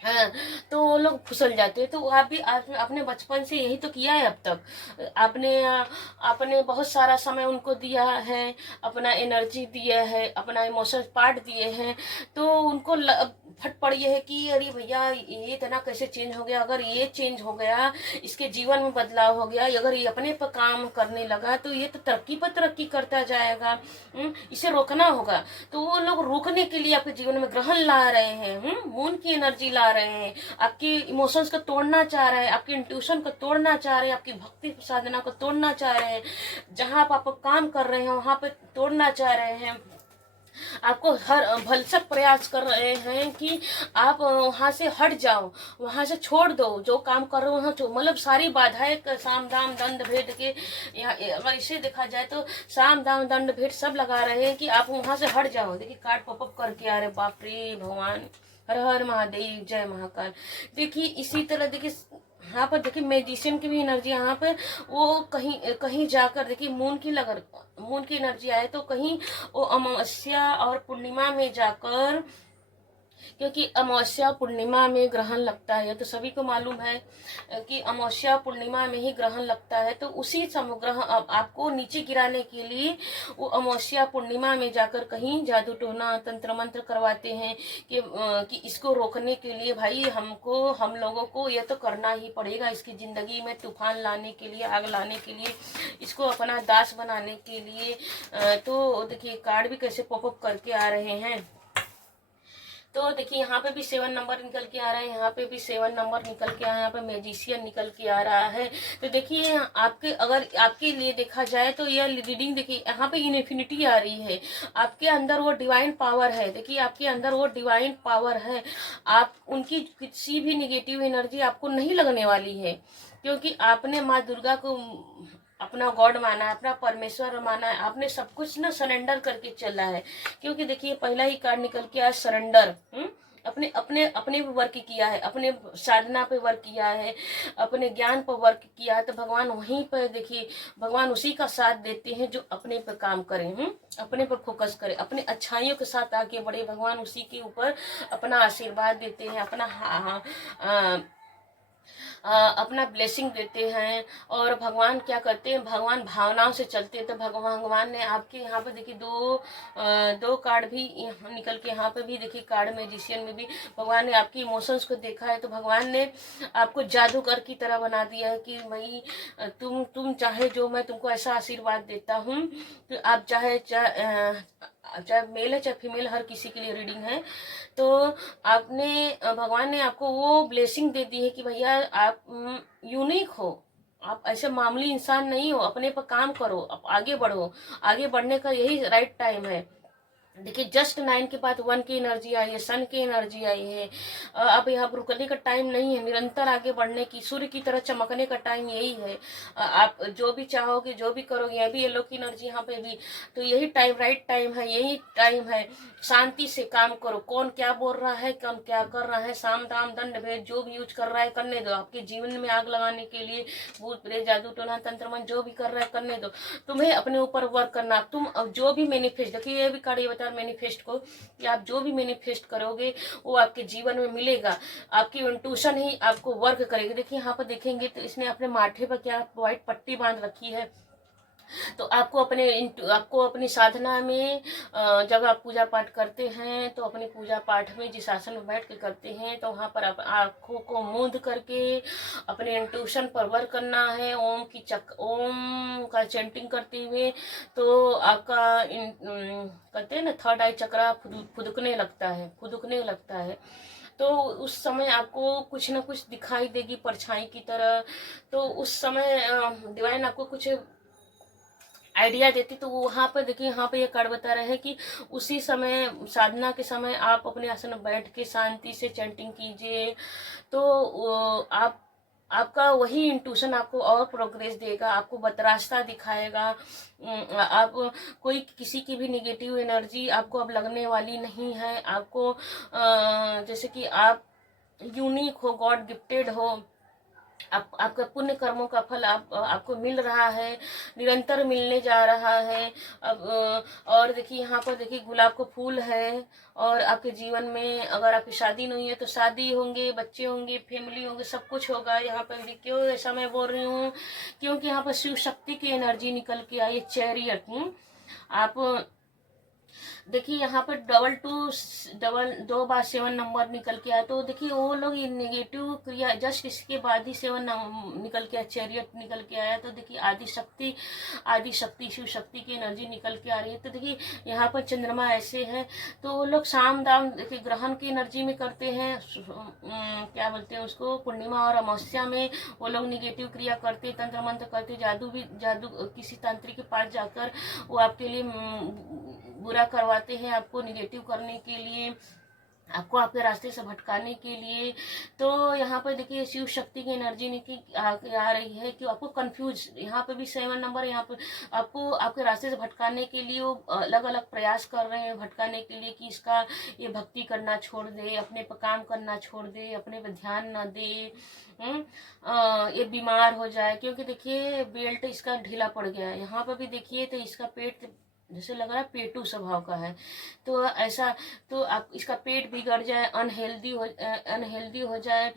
हाँ, तो वो लोग फिसल जाते हैं। तो आप भी आपने बचपन से यही तो किया है अब तक। आपने बहुत सारा समय उनको दिया है, अपना एनर्जी दिया है, अपना इमोशंस पार्ट दिए हैं, तो उनको फट पड़ी है कि अरे भैया ये इतना कैसे चेंज हो गया, अगर ये चेंज हो गया, इसके जीवन में बदलाव हो गया, अगर ये अपने पर काम करने लगा तो ये तो तरक्की पर तरक्की करता जाएगा, इसे रोकना होगा। तो वो लोग रोकने के लिए आपके जीवन में ग्रहण ला रहे हैं, मून की एनर्जी ला रहे हैं, आपके इमोशंस को तोड़ना चाह रहे हैं, आपकी इंट्यूशन को तोड़ना चाह रहे हैं, आपकी भक्ति साधना को तोड़ना चाह रहे हैं, जहां आप काम कर रहे हैं वहां पे तोड़ना चाह रहे हैं, आपको हर भरसक प्रयास कर रहे हैं कि आप वहां से हट जाओ, वहां से छोड़ दो, जो काम कर रहे हो मतलब सारी बाधाएं साम दाम दंड भेद के, अगर इसे देखा जाए तो साम दाम दंड भेद सब लगा रहे हैं कि आप वहां से हट जाओ। देखिए कार्ड पॉपअप करके आ रहे, बाप रे भगवान, हर हर महादेव, जय महाकाल। देखिए इसी तरह देखिए यहाँ पर देखिए मैजिशियन की भी एनर्जी यहाँ पे, वो कहीं कहीं जाकर देखिए मून की एनर्जी आए तो कहीं वो अमावस्या और पूर्णिमा में जाकर, क्योंकि अमावस्या पूर्णिमा में ग्रहण लगता है, तो सभी को मालूम है कि अमावस्या पूर्णिमा में ही ग्रहण लगता है, तो उसी समग्रह आपको नीचे गिराने के लिए वो अमावस्या पूर्णिमा में जाकर कहीं जादू टोना तंत्र मंत्र करवाते हैं कि इसको रोकने के लिए भाई हम लोगों को ये तो करना ही पड़ेगा, इसकी जिंदगी में तूफान लाने के लिए, आग लाने के लिए, इसको अपना दास बनाने के लिए। तो देखिए कार्ड भी कैसे पॉपअप करके आ रहे हैं। तो देखिए यहाँ पे भी 7 नंबर निकल के आ रहा है, यहाँ पे भी 7 नंबर निकल के आया है, यहाँ पे मैजिशियन निकल के आ रहा है। तो देखिए अगर आपके लिए देखा जाए तो यह रीडिंग देखिए यहाँ पे इन्फिनिटी आ रही है, आपके अंदर वो डिवाइन पावर है। देखिए आपके अंदर वो डिवाइन पावर है, आप उनकी किसी भी निगेटिव एनर्जी आपको नहीं लगने वाली है, क्योंकि आपने माँ दुर्गा को अपना गॉड माना है, अपना परमेश्वर माना है, आपने सब कुछ ना सरेंडर करके चला है। क्योंकि देखिए पहला ही कार्ड निकल के आया सरेंडर, अपने अपने अपने पे वर्क किया है, अपने साधना पे वर्क किया है, अपने ज्ञान पर वर्क किया है, तो भगवान वहीं पर देखिए भगवान उसी का साथ देते हैं जो अपने पे काम करें, अपने पर फोकस करें, अपने अच्छाइयों के साथ आगे बढ़े, भगवान उसी के ऊपर अपना आशीर्वाद देते हैं, अपना ब्लेसिंग देते हैं। और भगवान क्या करते हैं, भगवान भावनाओं से चलते हैं। तो भगवान ने आपके यहाँ पे देखिए दो कार्ड भी निकल के यहाँ पे भी देखिए कार्ड मैजिशियन में भी भगवान ने आपकी इमोशंस को देखा है, तो भगवान ने आपको जादूगर की तरह बना दिया है कि भाई तुम चाहे जो, मैं तुमको ऐसा आशीर्वाद देता हूँ कि आप चाहे मेल है चाहे फीमेल, हर किसी के लिए रीडिंग है। तो भगवान ने आपको वो ब्लेसिंग दे दी है कि भैया आप यूनिक हो, आप ऐसे मामूली इंसान नहीं हो, अपने पर काम करो, आप आगे बढ़ो, आगे बढ़ने का यही राइट टाइम है। देखिए जस्ट 9 के बाद 1 की एनर्जी आई है, सन की एनर्जी आई है। अब यहाँ रुकने का टाइम नहीं है, निरंतर आगे बढ़ने की, सूर्य की तरह चमकने का टाइम यही है। आप जो भी चाहोगे, जो भी करोगे, यह भी येलो की एनर्जी यहाँ पे भी, तो यही टाइम राइट टाइम है, यही टाइम है। शांति से काम करो, कौन क्या बोल रहा है, कौन क्या कर रहा है, साम दाम दंड भेद जो भी यूज कर रहा है करने दो। आपके जीवन में आग लगाने के लिए भूत प्रेत जादू टोना तंत्र मन जो भी कर रहा है करने दो, तुम्हें अपने ऊपर वर्क करना। तुम अब जो भी मैनिफेस्ट, देखिए ये भी कार्ड मैनिफेस्ट को कि आप जो भी मैनिफेस्ट करोगे वो आपके जीवन में मिलेगा, आपकी इंट्यूशन ही आपको वर्क करेगी। देखिए यहाँ पर देखेंगे तो इसने अपने माथे पर क्या व्हाइट पट्टी बांध रखी है, तो आपको अपनी साधना में जब आप पूजा पाठ करते हैं तो अपनी पूजा पाठ में जिस आसन में बैठ के करते हैं तो वहाँ पर आप आँखों को मूंद करके अपने इंट्यूशन पर वर्क करना है, ओम का चैंटिंग करते हुए। तो आपका कहते हैं ना थर्ड आई चक्रा फुदकने लगता है। तो उस समय आपको कुछ ना कुछ दिखाई देगी परछाई की तरह। तो उस समय डिवाइन आपको कुछ आइडिया देती। तो वो वहाँ पर देखिए, यहाँ पे ये कार्ड बता रहे हैं कि उसी समय साधना के समय आप अपने आसन में बैठ के शांति से चैंटिंग कीजिए, तो आप आपका वही इंट्यूशन आपको और प्रोग्रेस देगा, आपको रास्ता दिखाएगा। आप कोई किसी की भी निगेटिव एनर्जी आपको अब लगने वाली नहीं है। आपको जैसे कि आप यूनिक हो, गॉड गिफ्टेड हो, आपका पुण्य कर्मों का फल आपको मिल रहा है, निरंतर मिलने जा रहा है। अब और देखिए यहाँ पर देखिए गुलाब का फूल है, और आपके जीवन में अगर आपकी शादी नहीं है तो शादी होंगे, बच्चे होंगे, फैमिली होंगे, सब कुछ होगा यहाँ पर। क्यों ऐसा मैं बोल रही हूँ? क्योंकि यहाँ पर शिव शक्ति की एनर्जी निकल के आई है, चैरियट। आप देखिए यहाँ पर डबल 2 बार 7 नंबर निकल के आया, तो देखिए वो लोग ये नेगेटिव क्रिया जस्ट इसके बाद ही 7 निकल के आया, चैरियट निकल के आया। तो देखिए आदि शक्ति शिव शक्ति की एनर्जी निकल के आ रही है। तो देखिए यहाँ पर चंद्रमा ऐसे है, तो वो लोग साम दाम देखिए ग्रहण की एनर्जी में करते हैं, क्या बोलते हैं उसको, पूर्णिमा और अमावस्या में वो लोग निगेटिव क्रिया करते, तंत्र मंत्र करते, जादू किसी तांत्रिक के पास जाकर वो आपके लिए बुरा करवाते हैं, आपको निगेटिव करने के लिए, आपको आपके रास्ते से भटकाने के लिए। तो यहाँ पर देखिए शिव शक्ति की एनर्जी आ रही है कि आपको कंफ्यूज, यहाँ पे भी 7 नंबर, यहाँ पर आपको आपके रास्ते से भटकाने के लिए वो अलग अलग प्रयास कर रहे हैं भटकाने के लिए, कि इसका ये भक्ति करना छोड़ दे, अपने पर काम करना छोड़ दे, अपने पर ध्यान न दे, ये बीमार हो जाए। क्योंकि देखिए बेल्ट इसका ढीला पड़ गया है। यहाँ पर भी देखिए तो इसका पेट जैसे लग रहा है पेटू स्वभाव का है, तो ऐसा, तो आप इसका पेट बिगड़ जाए, अनहेल्दी हो जाए,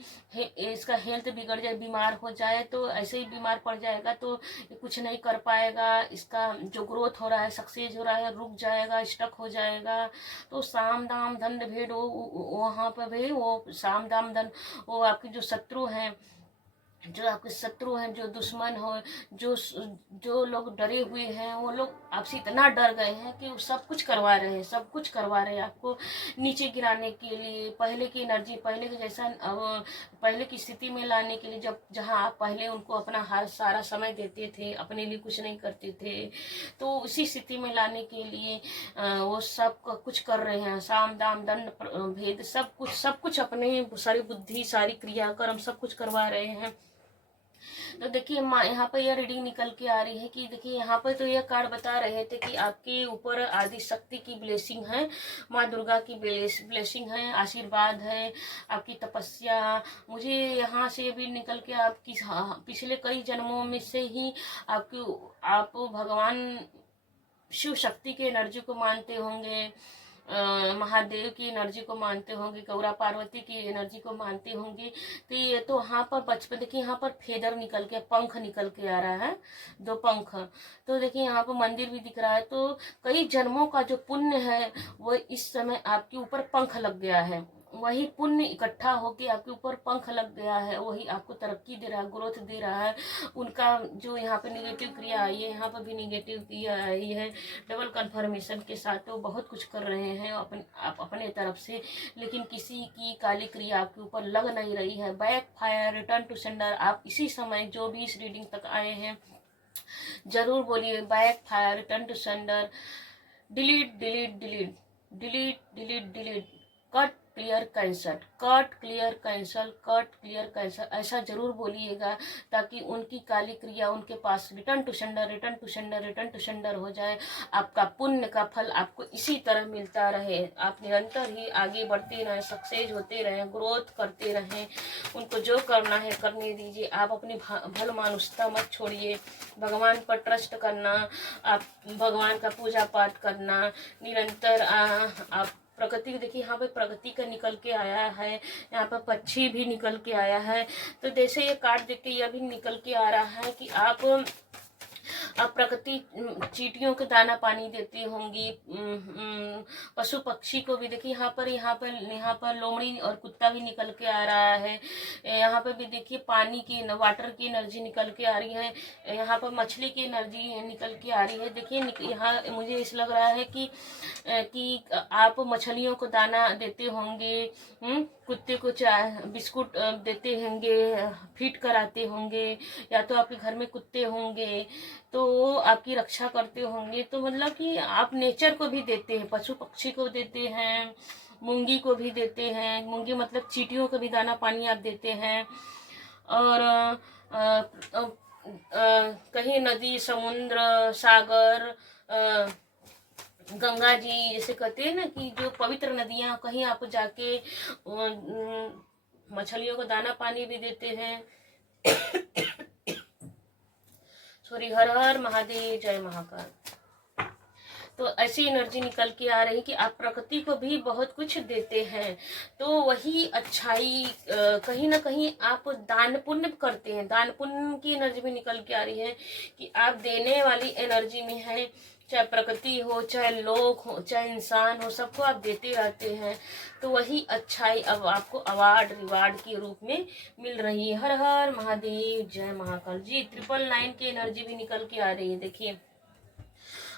इसका हेल्थ बिगड़ जाए, बीमार हो जाए, तो ऐसे ही बीमार पड़ जाएगा, तो ये कुछ नहीं कर पाएगा। इसका जो ग्रोथ हो रहा है, सक्सेस हो रहा है, रुक जाएगा, स्टक हो जाएगा। तो साम दाम धन भेद वहाँ पर भी वो साम दाम धन, वो आपके जो शत्रु हैं, जो दुश्मन हो, जो लोग डरे हुए हैं, वो लोग आपसे इतना डर गए हैं कि वो सब कुछ करवा रहे हैं आपको नीचे गिराने के लिए, पहले की एनर्जी, पहले के जैसा पहले की स्थिति में लाने के लिए, जहां आप पहले उनको अपना हर सारा समय देते थे, अपने लिए कुछ नहीं करते थे, तो उसी स्थिति में लाने के लिए वो सब कुछ कर रहे हैं। साम दाम दंड भेद सब कुछ अपने सारी बुद्धि, सारी क्रियाकर्म सब कुछ करवा रहे हैं। तो देखिए यहाँ पर यह रीडिंग निकल के आ रही है कि देखिए यहाँ पर तो यह कार्ड बता रहे थे कि आपके ऊपर आदि शक्ति की ब्लेसिंग है, माँ दुर्गा की ब्लेसिंग है, आशीर्वाद है, आपकी तपस्या। मुझे यहाँ से भी निकल के आपकी पिछले कई जन्मों में से ही आप भगवान शिव शक्ति की एनर्जी को मानते होंगे, महादेव की एनर्जी को मानते होंगे, गौरा पार्वती की एनर्जी को मानते होंगे। तो ये तो यहाँ पर बचपन देखिए यहाँ पर फेदर निकल के, पंख निकल के आ रहा है, 2 पंख। तो देखिए यहाँ पर मंदिर भी दिख रहा है। तो कई जन्मों का जो पुण्य है वो इस समय आपके ऊपर पंख लग गया है, वही पुण्य इकट्ठा होके आपके ऊपर पंख लग गया है, वही आपको तरक्की दे रहा है, ग्रोथ दे रहा है। उनका जो यहाँ पे निगेटिव क्रिया आई है, यहाँ पर भी निगेटिव क्रिया आई है डबल कंफर्मेशन के साथ, तो बहुत कुछ कर रहे हैं आप अपने तरफ से, लेकिन किसी की काली क्रिया आपके ऊपर लग नहीं रही है। Back fire, return to sender. आप इसी समय जो भी इस रीडिंग तक आए हैं जरूर बोलिए back fire, return to sender, delete delete delete delete delete delete, cut clear cancel, cut clear cancel, cut clear cancel, ऐसा जरूर बोलिएगा, ताकि उनकी काली क्रिया उनके पास return to sender, return to sender, return to sender हो जाए। आपका पुण्य का फल आपको इसी तरह मिलता रहे, आप निरंतर ही आगे बढ़ते रहें, सक्सेस होते रहें, ग्रोथ करते रहें। उनको जो करना है करने दीजिए, आप अपनी भल मानुषता मत छोड़िए, भगवान पर ट्रस्ट करना, आप भगवान का पूजा पाठ करना निरंतर। आप प्रगति देखिए यहाँ पे प्रगति का निकल के आया है, यहाँ पर पक्षी भी निकल के आया है। तो जैसे ये कार्ड देख के यह भी निकल के आ रहा है कि आप प्रकृति चींटियों को दाना पानी देती होंगी, पशु पक्षी को भी देखिए यहाँ पर लोमड़ी और कुत्ता भी निकल के आ रहा है। यहाँ पर भी देखिए पानी की वाटर की एनर्जी निकल के आ रही है, यहाँ पर मछली की एनर्जी निकल के आ रही है। देखिए यहाँ मुझे इस लग रहा है कि कि आप मछलियों को दाना देते होंगे, कुत्ते को बिस्कुट देते होंगे, फीड कराते होंगे, या तो आपके घर में कुत्ते होंगे तो आपकी रक्षा करते होंगे। तो मतलब कि आप नेचर को भी देते हैं, पशु पक्षी को देते हैं, मूंगी को भी देते हैं, मूंगी मतलब चींटियों को भी दाना पानी आप देते हैं। और अ, अ, कहीं नदी, समुद्र, सागर, गंगा जी जैसे कहते हैं ना कि जो पवित्र नदियां, कहीं आप जाके मछलियों को दाना पानी भी देते हैं। सॉरी, हर हर महादेव, जय महाकाल। तो ऐसी एनर्जी निकल के आ रही कि आप प्रकृति को भी बहुत कुछ देते हैं। तो वही अच्छाई, कहीं ना कहीं आप दान पुण्य करते हैं, दान पुण्य की एनर्जी भी निकल के आ रही है कि आप देने वाली एनर्जी में है। चाहे प्रकृति हो, चाहे लोग हो, चाहे इंसान हो, सबको आप देते रहते हैं। तो वही अच्छाई अब आपको अवार्ड रिवार्ड के रूप में मिल रही है। हर हर महादेव, जय महाकाल जी। 999 की एनर्जी भी निकल के आ रही है। देखिए,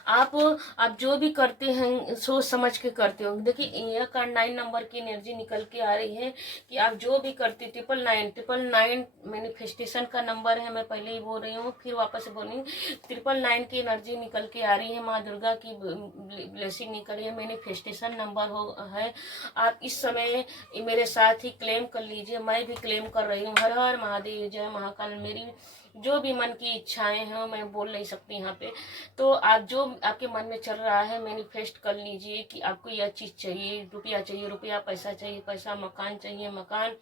आप जो भी करते हैं सोच समझ के करते हो। देखिए, यह कार्ड 9 नंबर की एनर्जी निकल के आ रही है कि आप जो भी करते, 999 मैनिफेस्टेशन का नंबर है। मैं पहले ही बोल रही हूँ, फिर वापस से बोल रही हूँ, 999 की एनर्जी निकल के आ रही है। माँ दुर्गा की ब्लेसिंग निकल रही है, मैनिफेस्टेशन नंबर है। आप इस समय मेरे साथ ही क्लेम कर लीजिए, मैं भी क्लेम कर रही हूँ। हर हर महादेव, जय महाकाल। मेरी जो भी मन की इच्छाएं हैं मैं बोल नहीं सकती यहाँ पे, तो आप जो आपके मन में चल रहा है मैनिफेस्ट कर लीजिए कि आपको यह चीज चाहिए, रुपया चाहिए रुपया, पैसा चाहिए पैसा, मकान चाहिए मकान,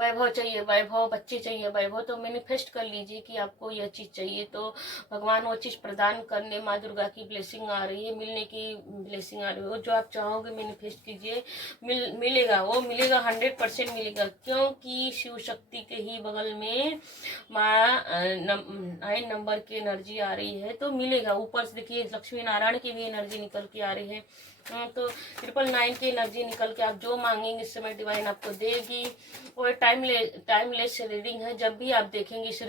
वैभव चाहिए वैभव, बच्चे चाहिए वैभव। तो मैनिफेस्ट कर लीजिए कि आपको यह चीज चाहिए, तो भगवान वो चीज प्रदान करने, माँ दुर्गा की ब्लेसिंग आ रही है, मिलने की ब्लेसिंग आ रही है। वो जो आप चाहोगे मैनिफेस्ट कीजिए, मिलेगा, वो मिलेगा, 100% मिलेगा। क्योंकि शिव शक्ति के ही बगल में माँ 9 नंबर की एनर्जी आ रही है, तो मिलेगा। ऊपर से देखिए लक्ष्मी नारायण की भी एनर्जी निकल के आ रही है। तो 999 की एनर्जी निकल के आप जो मांगेंगे इस समय डिवाइन आपको देगी। और टाइमलेस रीडिंग है। जब भी आप देखेंगे इस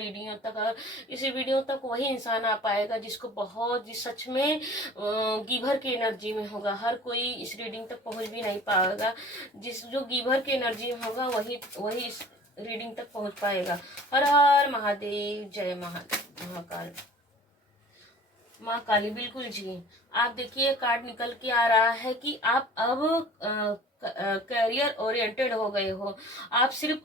वीडियो तक वही इंसान आ पाएगा जिसको बहुत सच में गिवर की एनर्जी में होगा। हर कोई इस रीडिंग तक पहुंच भी नहीं पाएगा। जो गिवर की एनर्जी में होगा वही इस रीडिंग तक पहुंच पाएगा। हर हर महादेव, जय महाकाल, माँ काली। बिल्कुल जी। आप देखिए कार्ड निकल के आ रहा है कि आप अब करियर ओरिएंटेड हो गए हो। आप सिर्फ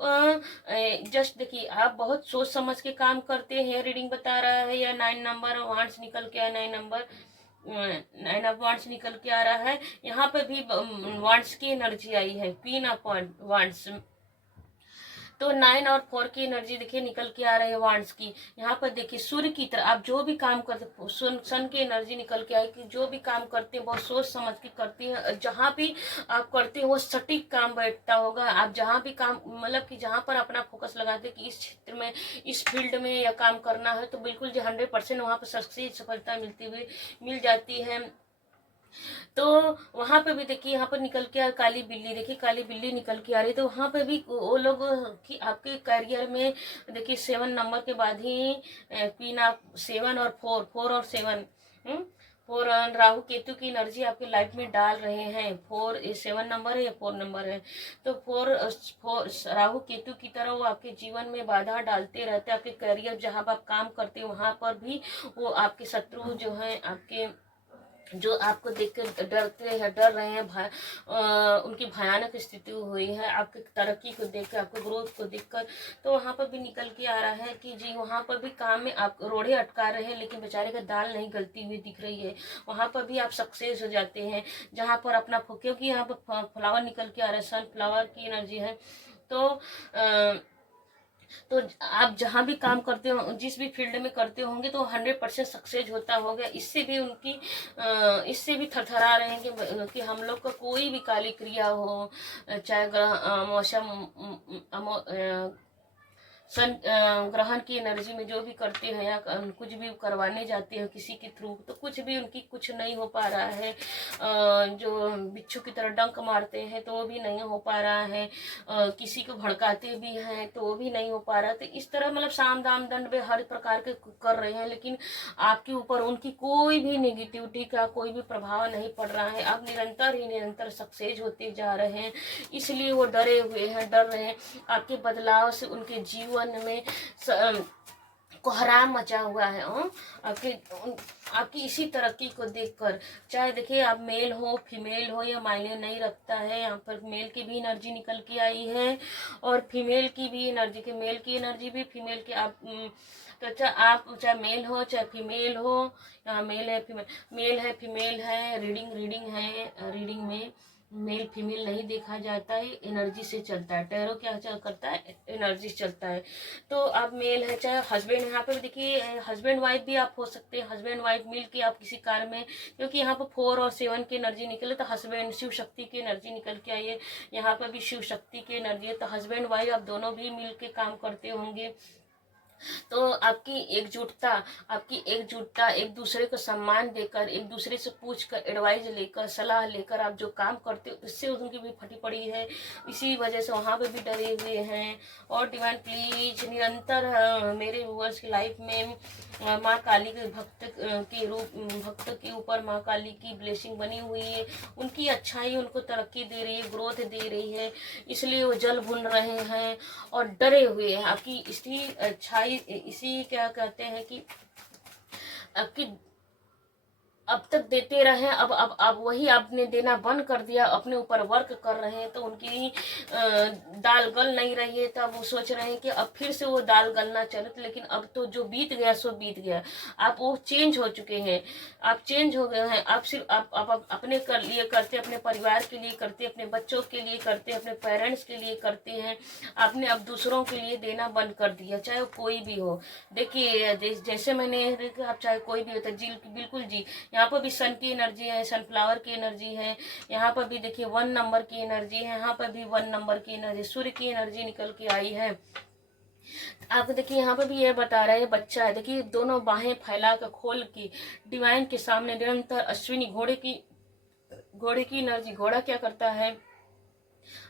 जस्ट देखिए, आप बहुत सोच समझ के काम करते हैं, रीडिंग बता रहा है। या 9 नंबर वांड्स निकल के आया, 9 ऑफ वांड्स निकल के आ रहा है। यहाँ पे भी वांड्स की एनर्जी आई है, क्वीन ऑफ वांड्स। तो 9 और 4 की एनर्जी देखिए निकल के आ रही है वांड्स की। यहाँ पर देखिए सूर्य की तरह आप जो भी काम करते, सन की एनर्जी निकल के आई कि जो भी काम करते हैं बहुत सोच समझ के करते हैं। जहाँ भी आप करते हो वो सटीक काम बैठता होगा। आप जहाँ भी काम, मतलब कि जहाँ पर अपना फोकस लगाते कि इस क्षेत्र में, इस फील्ड में यह काम करना है, तो बिल्कुल जो 100% वहाँ पर सक्सेस, सफलता मिल जाती है। तो वहां पे भी देखिए, यहाँ पर निकल के काली बिल्ली, देखिए काली बिल्ली निकल के आ रही है। तो वहां पे भी वो लोग कि आपके करियर में देखिए 7 नंबर के बाद ही क्वीन ऑफ 7 और 4 और 7, 4 राहु केतु की एनर्जी आपकी लाइफ में डाल रहे हैं। 4 7 नंबर है या 4 नंबर है, तो 4 राहु केतु की तरह वो आपके जीवन में बाधा डालते रहते हैं। आपके करियर जहाँ आप काम करते हैं वहां पर भी वो आपके शत्रु जो है, आपके जो आपको देख कर डर रहे हैं, उनकी भयानक स्थिति हुई है आपके तरक्की को देखकर, आपके ग्रोथ को देखकर। तो वहां पर भी निकल के आ रहा है कि जी वहां पर भी काम में आप रोड़े अटका रहे हैं, लेकिन बेचारे का दाल नहीं गलती हुई दिख रही है। वहां पर भी आप सक्सेस हो जाते हैं जहां पर अपना, क्योंकि यहाँ पर फ्लावर निकल के आ रहा है, सनफ्लावर की एनर्जी है। तो आप जहाँ भी काम करते हो, जिस भी फील्ड में करते होंगे, तो 100% सक्सेस होता होगा। इससे भी थरथरा रहे हैं कि हम लोग का कोई भी काली क्रिया हो, चाहे मौसम ग्रहण की एनर्जी में जो भी करते हैं या कुछ भी करवाने जाते हैं किसी के थ्रू, तो कुछ भी उनकी कुछ नहीं हो पा रहा है। जो बिच्छू की तरह डंक मारते हैं तो वो भी नहीं हो पा रहा है, किसी को भड़काते भी हैं तो वो भी नहीं हो पा रहा। तो इस तरह मतलब साम दाम दंड में हर प्रकार के कर रहे हैं, लेकिन आपके ऊपर उनकी कोई भी नेगेटिविटी का कोई भी प्रभाव नहीं पड़ रहा है। आप निरंतर ही निरंतर सक्सेस होते जा रहे हैं, इसलिए वो डरे हुए हैं, डर रहे हैं। आपके बदलाव से उनके जीवन में कोहराम मचा हुआ है। आपकी इसी तरक्की को देखकर, चाहे देखिए आप मेल हो फीमेल हो या मायने नहीं रखता है। यहाँ पर मेल की भी एनर्जी निकल के आई है और फीमेल की भी एनर्जी, के मेल की एनर्जी भी फीमेल की। तो चाहे आप चाहे मेल हो चाहे फीमेल हो, यहाँ मेल है फीमेल है, रीडिंग है, रीडिंग में मेल फीमेल नहीं देखा जाता है, एनर्जी से चलता है। टैरो क्या करता है, एनर्जी से चलता है। तो आप मेल है चाहे हस्बैंड, यहाँ पे देखिए हस्बैंड वाइफ भी आप हो सकते हैं। हस्बैंड वाइफ मिल के आप किसी कार्य में, क्योंकि यहाँ पर 4 और 7 की एनर्जी निकले तो हस्बैंड शिव शक्ति की एनर्जी निकल के आई है। यहाँ पर भी शिव शक्ति की एनर्जी है, तो हस्बैंड वाइफ आप दोनों भी मिल के काम करते होंगे। तो आपकी एकजुटता, एक दूसरे को सम्मान देकर, एक दूसरे से पूछकर, एडवाइस लेकर, सलाह लेकर आप जो काम करते हो इससे उनकी भी फटी पड़ी है। इसी वजह से वहाँ पे भी डरे हुए हैं। और डिवाइन प्लीज निरंतर मेरे व्यूअर्स की लाइफ में माँ काली के भक्त के ऊपर माँ काली की ब्लेसिंग बनी हुई है। उनकी अच्छाई उनको तरक्की दे रही है, ग्रोथ दे रही है, इसलिए वो जल भुन रहे हैं और डरे हुए हैं। आपकी इसी अच्छाई, इसी क्या कहते हैं कि आपकी अब तक देते रहे, अब वही आपने देना बंद कर दिया, अपने ऊपर वर्क कर रहे हैं, तो उनकी दाल गल नहीं रही है। तो अब वो सोच रहे हैं कि अब फिर से वो दाल गलना चाहिए, लेकिन अब तो जो बीत गया सो बीत गया। आप वो चेंज हो चुके हैं, आप चेंज हो गए हैं। आप सिर्फ आप अपने लिए करते, अपने परिवार के लिए करते, अपने बच्चों के लिए करते, अपने पेरेंट्स के लिए करते हैं। आपने अब दूसरों के लिए देना बंद कर दिया, चाहे वो कोई भी हो। देखिए जैसे मैंने, आप चाहे कोई भी होता है जी, बिल्कुल जी। यहाँ पर भी सन की एनर्जी है, सनफ्लावर की एनर्जी है। यहाँ पर भी देखिए 1 नंबर की एनर्जी है, यहाँ पर भी 1 नंबर की एनर्जी, सूर्य की एनर्जी निकल के आई है। आप देखिए यहाँ पर भी ये बता रहे हैं बच्चा है, देखिए दोनों बाहें फैला कर खोल की डिवाइन के सामने निरंतर अश्विनी घोड़े की एनर्जी। घोड़ा क्या करता है,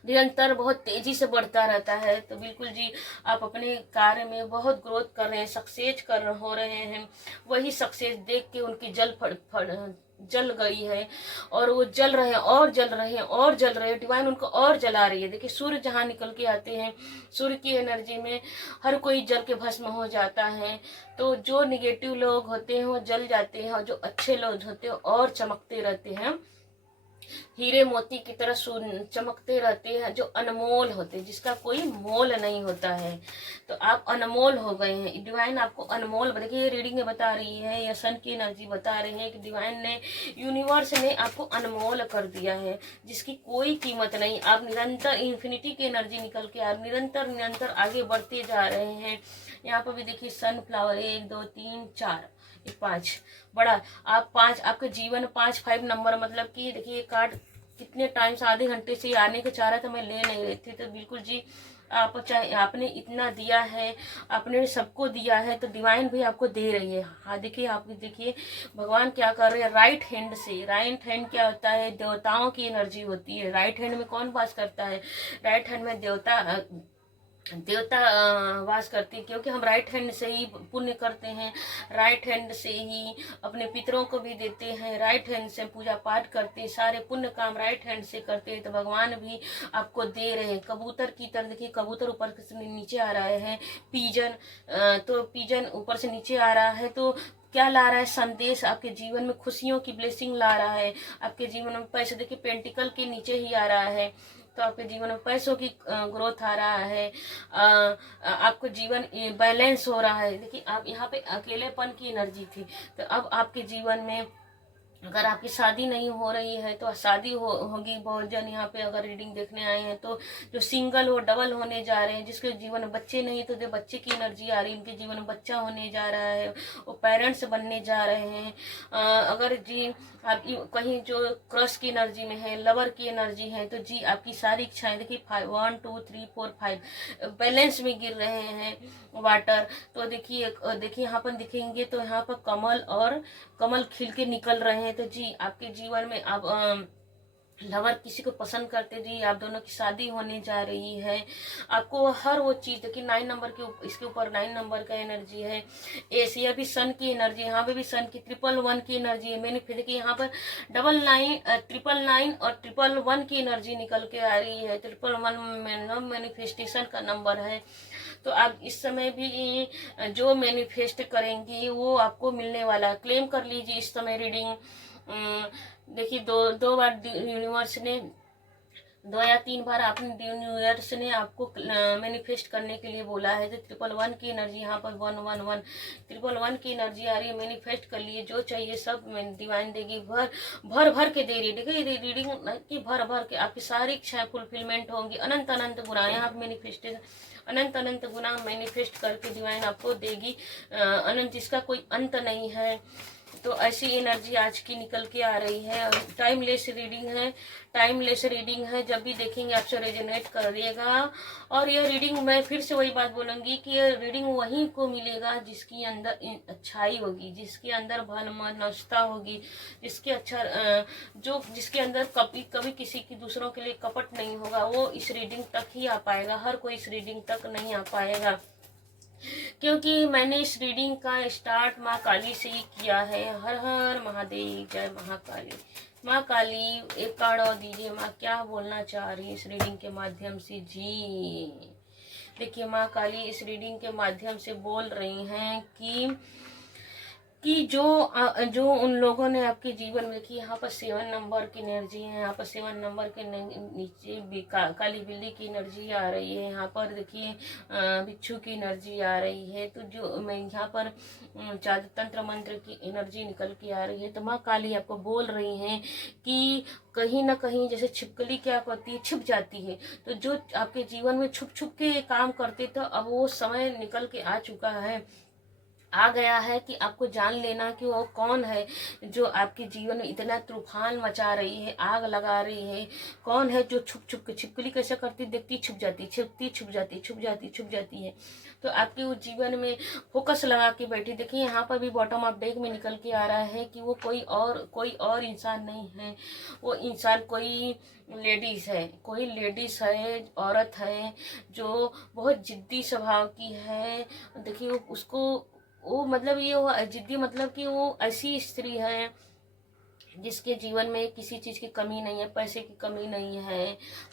निरंतर बहुत तेजी से बढ़ता रहता है। तो बिल्कुल जी आप अपने कार्य में बहुत ग्रोथ कर रहे हैं, सक्सेस हो रहे हैं। वही सक्सेस देख के उनकी जल गई है और वो जल रहे हैं और जल रहे हैं और जल रहे हैं। डिवाइन उनको और जला रही है। देखिए सूर्य जहाँ निकल के आते हैं, सूर्य की एनर्जी में हर कोई जल के भस्म हो जाता है। तो जो निगेटिव लोग होते हैं वो जल जाते हैं और जो अच्छे लोग होते हैं और चमकते रहते हैं, हीरे मोती की तरह चमकते रहते हैं, जो अनमोल होते हैं, जिसका कोई मोल नहीं होता है। तो आप अनमोल हो गए हैं। डिवाइन आपको अनमोल, देखिए रीडिंग में बता रही है या सन की एनर्जी बता रही है कि डिवाइन ने, यूनिवर्स ने आपको अनमोल कर दिया है, जिसकी कोई कीमत नहीं। आप निरंतर इन्फिनिटी की एनर्जी निकल के आप निरंतर आगे बढ़ते जा रहे हैं। यहाँ पर भी देखिए सनफ्लावर 1 2 3 4 5 बड़ा, आप 5, आपके जीवन 5 5 नंबर, मतलब कि देखिए कार्ड कितने टाइम से, आधे घंटे से आने को चाह रहा था, मैं ले नहीं रही थी। तो बिल्कुल जी आप चाहे आपने इतना दिया है, आपने सबको दिया है, तो डिवाइन भी आपको दे रही है। हाँ देखिए, आप देखिए भगवान क्या कर रहे हैं, राइट हैंड से। राइट हैंड क्या होता है, देवताओं की एनर्जी होती है। राइट हैंड में कौन वास करता है, राइट हैंड में देवता वास करती है, क्योंकि हम राइट हैंड से ही पुण्य करते हैं, राइट हैंड से ही अपने पितरों को भी देते हैं, राइट हैंड से पूजा पाठ करते हैं, सारे पुण्य काम राइट हैंड से करते हैं। तो भगवान भी आपको दे रहे हैं। कबूतर की तरह देखिए, कबूतर ऊपर से नीचे आ रहा है, पीजन, तो पीजन ऊपर से नीचे आ रहा है, तो क्या ला रहा है, संदेश आपके जीवन में खुशियों की ब्लेसिंग ला रहा है। आपके जीवन में पैसे, देखिए पेंटिकल के नीचे ही आ रहा है, तो आपके जीवन में पैसों की ग्रोथ आ रहा है। आपको जीवन बैलेंस हो रहा है। देखिए आप यहाँ पे अकेलेपन की एनर्जी थी, तो अब आपके जीवन में अगर आपकी शादी नहीं हो रही है तो शादी होगी। बहुत जन यहाँ पे अगर रीडिंग देखने आए हैं तो जो सिंगल हो डबल होने जा रहे हैं, जिसके जीवन में बच्चे नहीं तो जो बच्चे की एनर्जी आ रही है, उनके जीवन में बच्चा होने जा रहा है, वो पेरेंट्स बनने जा रहे हैं। अगर जी आप कहीं जो क्रश की एनर्जी में है, लवर की एनर्जी है, तो जी आपकी सारी इच्छाएं देखिए 1 2 3 4 5 बैलेंस में गिर रहे हैं वाटर। तो देखिए यहाँ पर दिखेंगे तो यहाँ पर कमल खिल के निकल रहे हैं। तो जी आपके जीवन में आप लवर किसी को पसंद करते जी, आप दोनों की शादी होने जा रही है। आपको हर वो चीज देखिए 9 नंबर के इसके ऊपर 9 नंबर का एनर्जी है। एशिया भी सन की एनर्जी, यहाँ पे भी सन की 111 की एनर्जी है। मैंने फिर देखिए यहाँ पर 999 और 111 की एनर्जी निकल के आ रही है। 111 मैनिफेस्टेशन का नंबर है। तो आप इस समय भी जो मैनिफेस्ट करेंगी वो आपको मिलने वाला है। क्लेम कर लीजिए इस समय रीडिंग। देखिए दो बार यूनिवर्स ने 2 या 3 बार आपने यूनिवर्स ने आपको मैनिफेस्ट करने के लिए बोला है। तो 111 की एनर्जी यहाँ पर 111 111 की एनर्जी आ रही है। मैनिफेस्ट कर लिए जो चाहिए सब डिवाइन देगी। भर भर के दे रही है। देखिए रीडिंग की भर भर के आपकी सारी इच्छाएं फुलफिलमेंट होंगी। अनंत अनंत गुना यहाँ मैनिफेस्टेशन अनंत अनंत गुना मैनिफेस्ट करके डिवाइन आपको देगी। अनंत जिसका कोई अंत नहीं है। तो ऐसी एनर्जी आज की निकल के आ रही है। टाइमलेस रीडिंग है, टाइमलेस रीडिंग है। जब भी देखेंगे आपसे रेजोनेट करेगा। और ये रीडिंग मैं फिर से वही बात बोलूंगी कि ये रीडिंग वहीं को मिलेगा जिसकी अंदर अच्छाई होगी, जिसके अंदर भलमनस्ता होगी, जिसके अंदर कभी कभी किसी की दूसरों के लिए कपट नहीं होगा, वो इस रीडिंग तक ही आ पाएगा। हर कोई इस रीडिंग तक नहीं आ पाएगा। क्योंकि मैंने इस रीडिंग का स्टार्ट माँ काली से ही किया है। हर हर महादेव, जय महाकाली। माँ काली एक कार्ड और दीजिए। माँ क्या बोलना चाह रही है इस रीडिंग के माध्यम से जी। देखिए माँ काली इस रीडिंग के माध्यम से बोल रही हैं कि जो उन लोगों ने आपके जीवन में देखिए यहाँ पर 7 नंबर की एनर्जी है। यहाँ पर 7 नंबर के नीचे भी काली बिल्ली की एनर्जी आ रही है। यहाँ पर देखिए बिच्छू की एनर्जी आ रही है। तो जो मैं यहाँ पर जादू तंत्र मंत्र की एनर्जी निकल के आ रही है। तो माँ काली आपको बोल रही हैं कि कहीं ना कहीं जैसे छिपकली क्या करती है, छिप जाती है। तो जो आपके जीवन में छुप छुप के काम करते थे, अब वो समय निकल के आ गया है कि आपको जान लेना कि वो कौन है जो आपके जीवन में इतना तूफान मचा रही है, आग लगा रही है। कौन है जो छुप छुप के, छिपकली कैसे करती, देखती छुप जाती, छिपती छुप जाती, छुप जाती है। तो आपके उस जीवन में फोकस लगा के बैठी। देखिए यहाँ पर भी बॉटम ऑफ डेक में निकल के आ रहा है कि वो कोई और इंसान नहीं है। वो इंसान कोई लेडीज है, औरत है जो बहुत जिद्दी स्वभाव की है। देखिए वो मतलब ये वो जिद्दी मतलब कि वो ऐसी स्त्री है जिसके जीवन में किसी चीज की कमी नहीं है, पैसे की कमी नहीं है,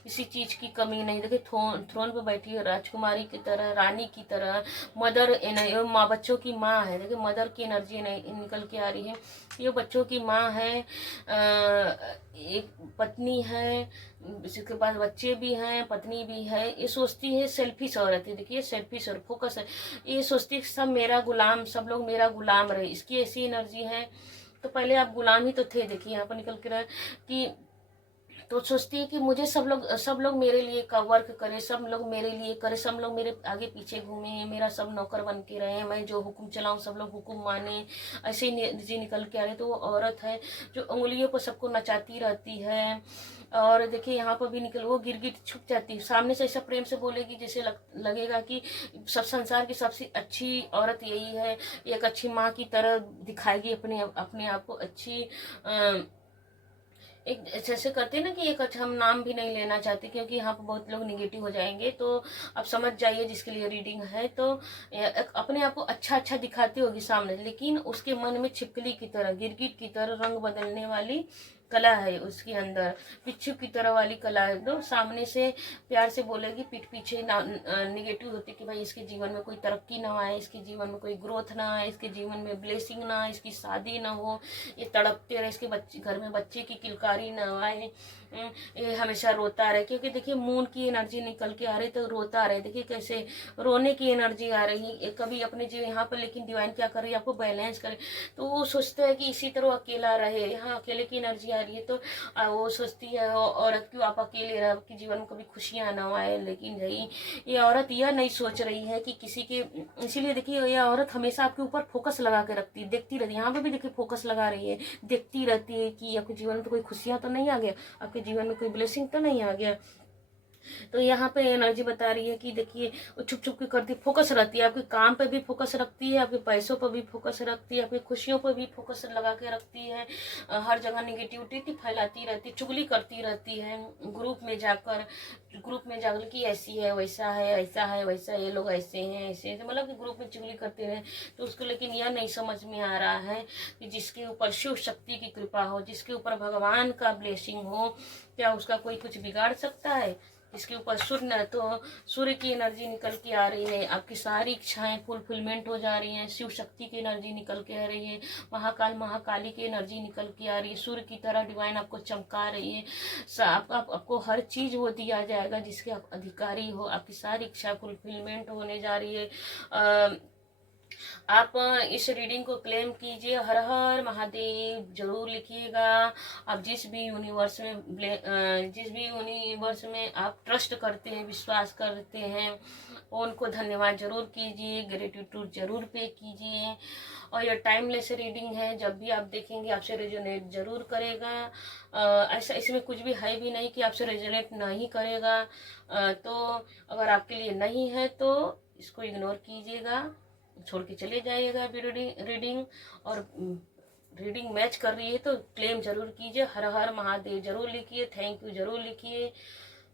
किसी चीज की कमी नहीं। देखिए थ्रोन पे बैठी है राजकुमारी की तरह, रानी की तरह। मदर माँ, बच्चों की माँ है। देखिए मदर की एनर्जी निकल के आ रही है। ये बच्चों की माँ है, एक पत्नी है, इसके पास बच्चे भी हैं, पत्नी भी है। ये सोचती है सेल्फिश औरत है। देखिए सेल्फिश और फोकस है। ये सोचती है सब लोग मेरा गुलाम रहे, इसकी ऐसी एनर्जी है। तो पहले आप गुलाम ही तो थे। देखिए यहाँ पर निकल के रहा कि तो सोचती है कि मुझे सब लोग मेरे लिए का वर्क करे, सब लोग मेरे लिए करे, सब लोग मेरे आगे पीछे घूमे, मेरा सब नौकर बन के रहे, मैं जो हुक्म चलाऊं सब लोग हुक्म माने। ऐसे ही निकल के आ रहे। तो वो औरत है जो उंगलियों पर सबको नचाती रहती है। और देखिए यहाँ पर भी वो गिरगिट छुप जाती है। सामने से ऐसा प्रेम से बोलेगी जैसे लगेगा कि सब संसार की सबसे अच्छी औरत यही है। एक अच्छी माँ की तरह दिखाएगी अपने आप को अच्छी। एक जैसे करते हैं ना कि एक अच्छा, हम नाम भी नहीं लेना चाहते क्योंकि यहाँ पर बहुत लोग निगेटिव हो जाएंगे। तो आप समझ जाइए जिसके लिए रीडिंग है। तो अपने आप को अच्छा दिखाती होगी सामने, लेकिन उसके मन में छिपकली की तरह, गिरगिट की तरह रंग बदलने वाली कला है उसके अंदर, पिच्चू की तरह वाली कला है। तो सामने से प्यार से बोलेगी, पीठ पीछे ना निगेटिव होती कि भाई इसके जीवन में कोई तरक्की ना आए, इसके जीवन में कोई ग्रोथ ना आए, इसके जीवन में ब्लेसिंग ना आए, इसकी शादी ना हो, ये तड़पते रहे, इसके बच्चे घर में बच्चे की किलकारी ना आए, ये हमेशा रोता रहे। क्योंकि देखिए मून की एनर्जी निकल के आ रही तो रोता रहे, देखिए कैसे रोने की एनर्जी आ रही है कभी अपने जीवन यहाँ पर। लेकिन डिवाइन क्या कर रही है, आपको बैलेंस करे। तो वो सोचता है कि इसी तरह अकेला रहे, यहाँ अकेले की एनर्जी आ रही है। तो वो सोचती है औरत क्यों आप अकेले रहे, आपके जीवन में कभी खुशियाँ ना आए। लेकिन नहीं, ये औरत यह नहीं सोच रही है कि किसी के, इसीलिए देखिए ये औरत हमेशा आपके ऊपर फोकस लगा के रखती है, देखती रहती है। यहाँ पे भी देखिए फोकस लगा रही है, देखती रहती है कि आपके जीवन में तो कोई खुशियाँ तो नहीं आ गया, आपके जीवन में कोई ब्लेसिंग तो नहीं आ गया। तो यहाँ पे एनर्जी बता रही है कि देखिए वो छुप छुप के करती, फोकस रहती है, आपके काम पे भी फोकस रखती है, आपके पैसों पर भी फोकस रखती है, आपकी खुशियों पर भी फोकस लगा के रखती है। हर जगह निगेटिविटी फैलाती रहती, चुगली करती रहती है। ग्रुप में जाकर कि ऐसी है, वैसा है, ऐसा है, वैसा, ये लोग ऐसे हैं, ऐसे हैं, मतलब कि ग्रुप में चुगली करते रहे। तो उसको लेकिन यह नहीं समझ में आ रहा है कि जिसके ऊपर शिव शक्ति की कृपा हो, जिसके ऊपर भगवान का ब्लेसिंग हो, क्या उसका कोई कुछ बिगाड़ सकता है। इसके ऊपर सूर्य, तो सूर्य की एनर्जी निकल के आ रही है, आपकी सारी इच्छाएं फुलफिलमेंट हो जा रही हैं। शिव शक्ति की एनर्जी निकल के आ रही है, महाकाल महाकाली की एनर्जी निकल के आ रही है, सूर्य की तरह डिवाइन आपको चमका रही है। आपको हर चीज वो दिया जाएगा जिसके आप अधिकारी हो, आपकी सारी इच्छा फुलफिलमेंट होने जा रही है। आप इस रीडिंग को क्लेम कीजिए, हर हर महादेव जरूर लिखिएगा। आप जिस भी यूनिवर्स में आप ट्रस्ट करते हैं, विश्वास करते हैं, उनको धन्यवाद जरूर कीजिए, ग्रेटिट्यूड जरूर पे कीजिए। और ये टाइमलेस रीडिंग है, जब भी आप देखेंगे आपसे रेजोनेट जरूर करेगा। ऐसा इसमें कुछ भी है भी नहीं कि आपसे रेजोनेट नहीं करेगा। तो अगर आपके लिए नहीं है तो इसको इग्नोर कीजिएगा, छोड़ के चले जाइएगा रीडिंग। और रीडिंग मैच कर रही है तो क्लेम जरूर कीजिए, हर हर महादेव जरूर लिखिए, थैंक यू जरूर लिखिए।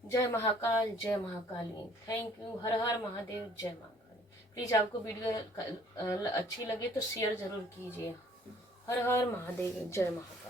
जय महाकाल, जय महाकाली, थैंक यू, हर हर महादेव, जय महाकाली। प्लीज आपको वीडियो अच्छी लगे तो शेयर जरूर कीजिए। हर हर महादेव, जय महाकाल।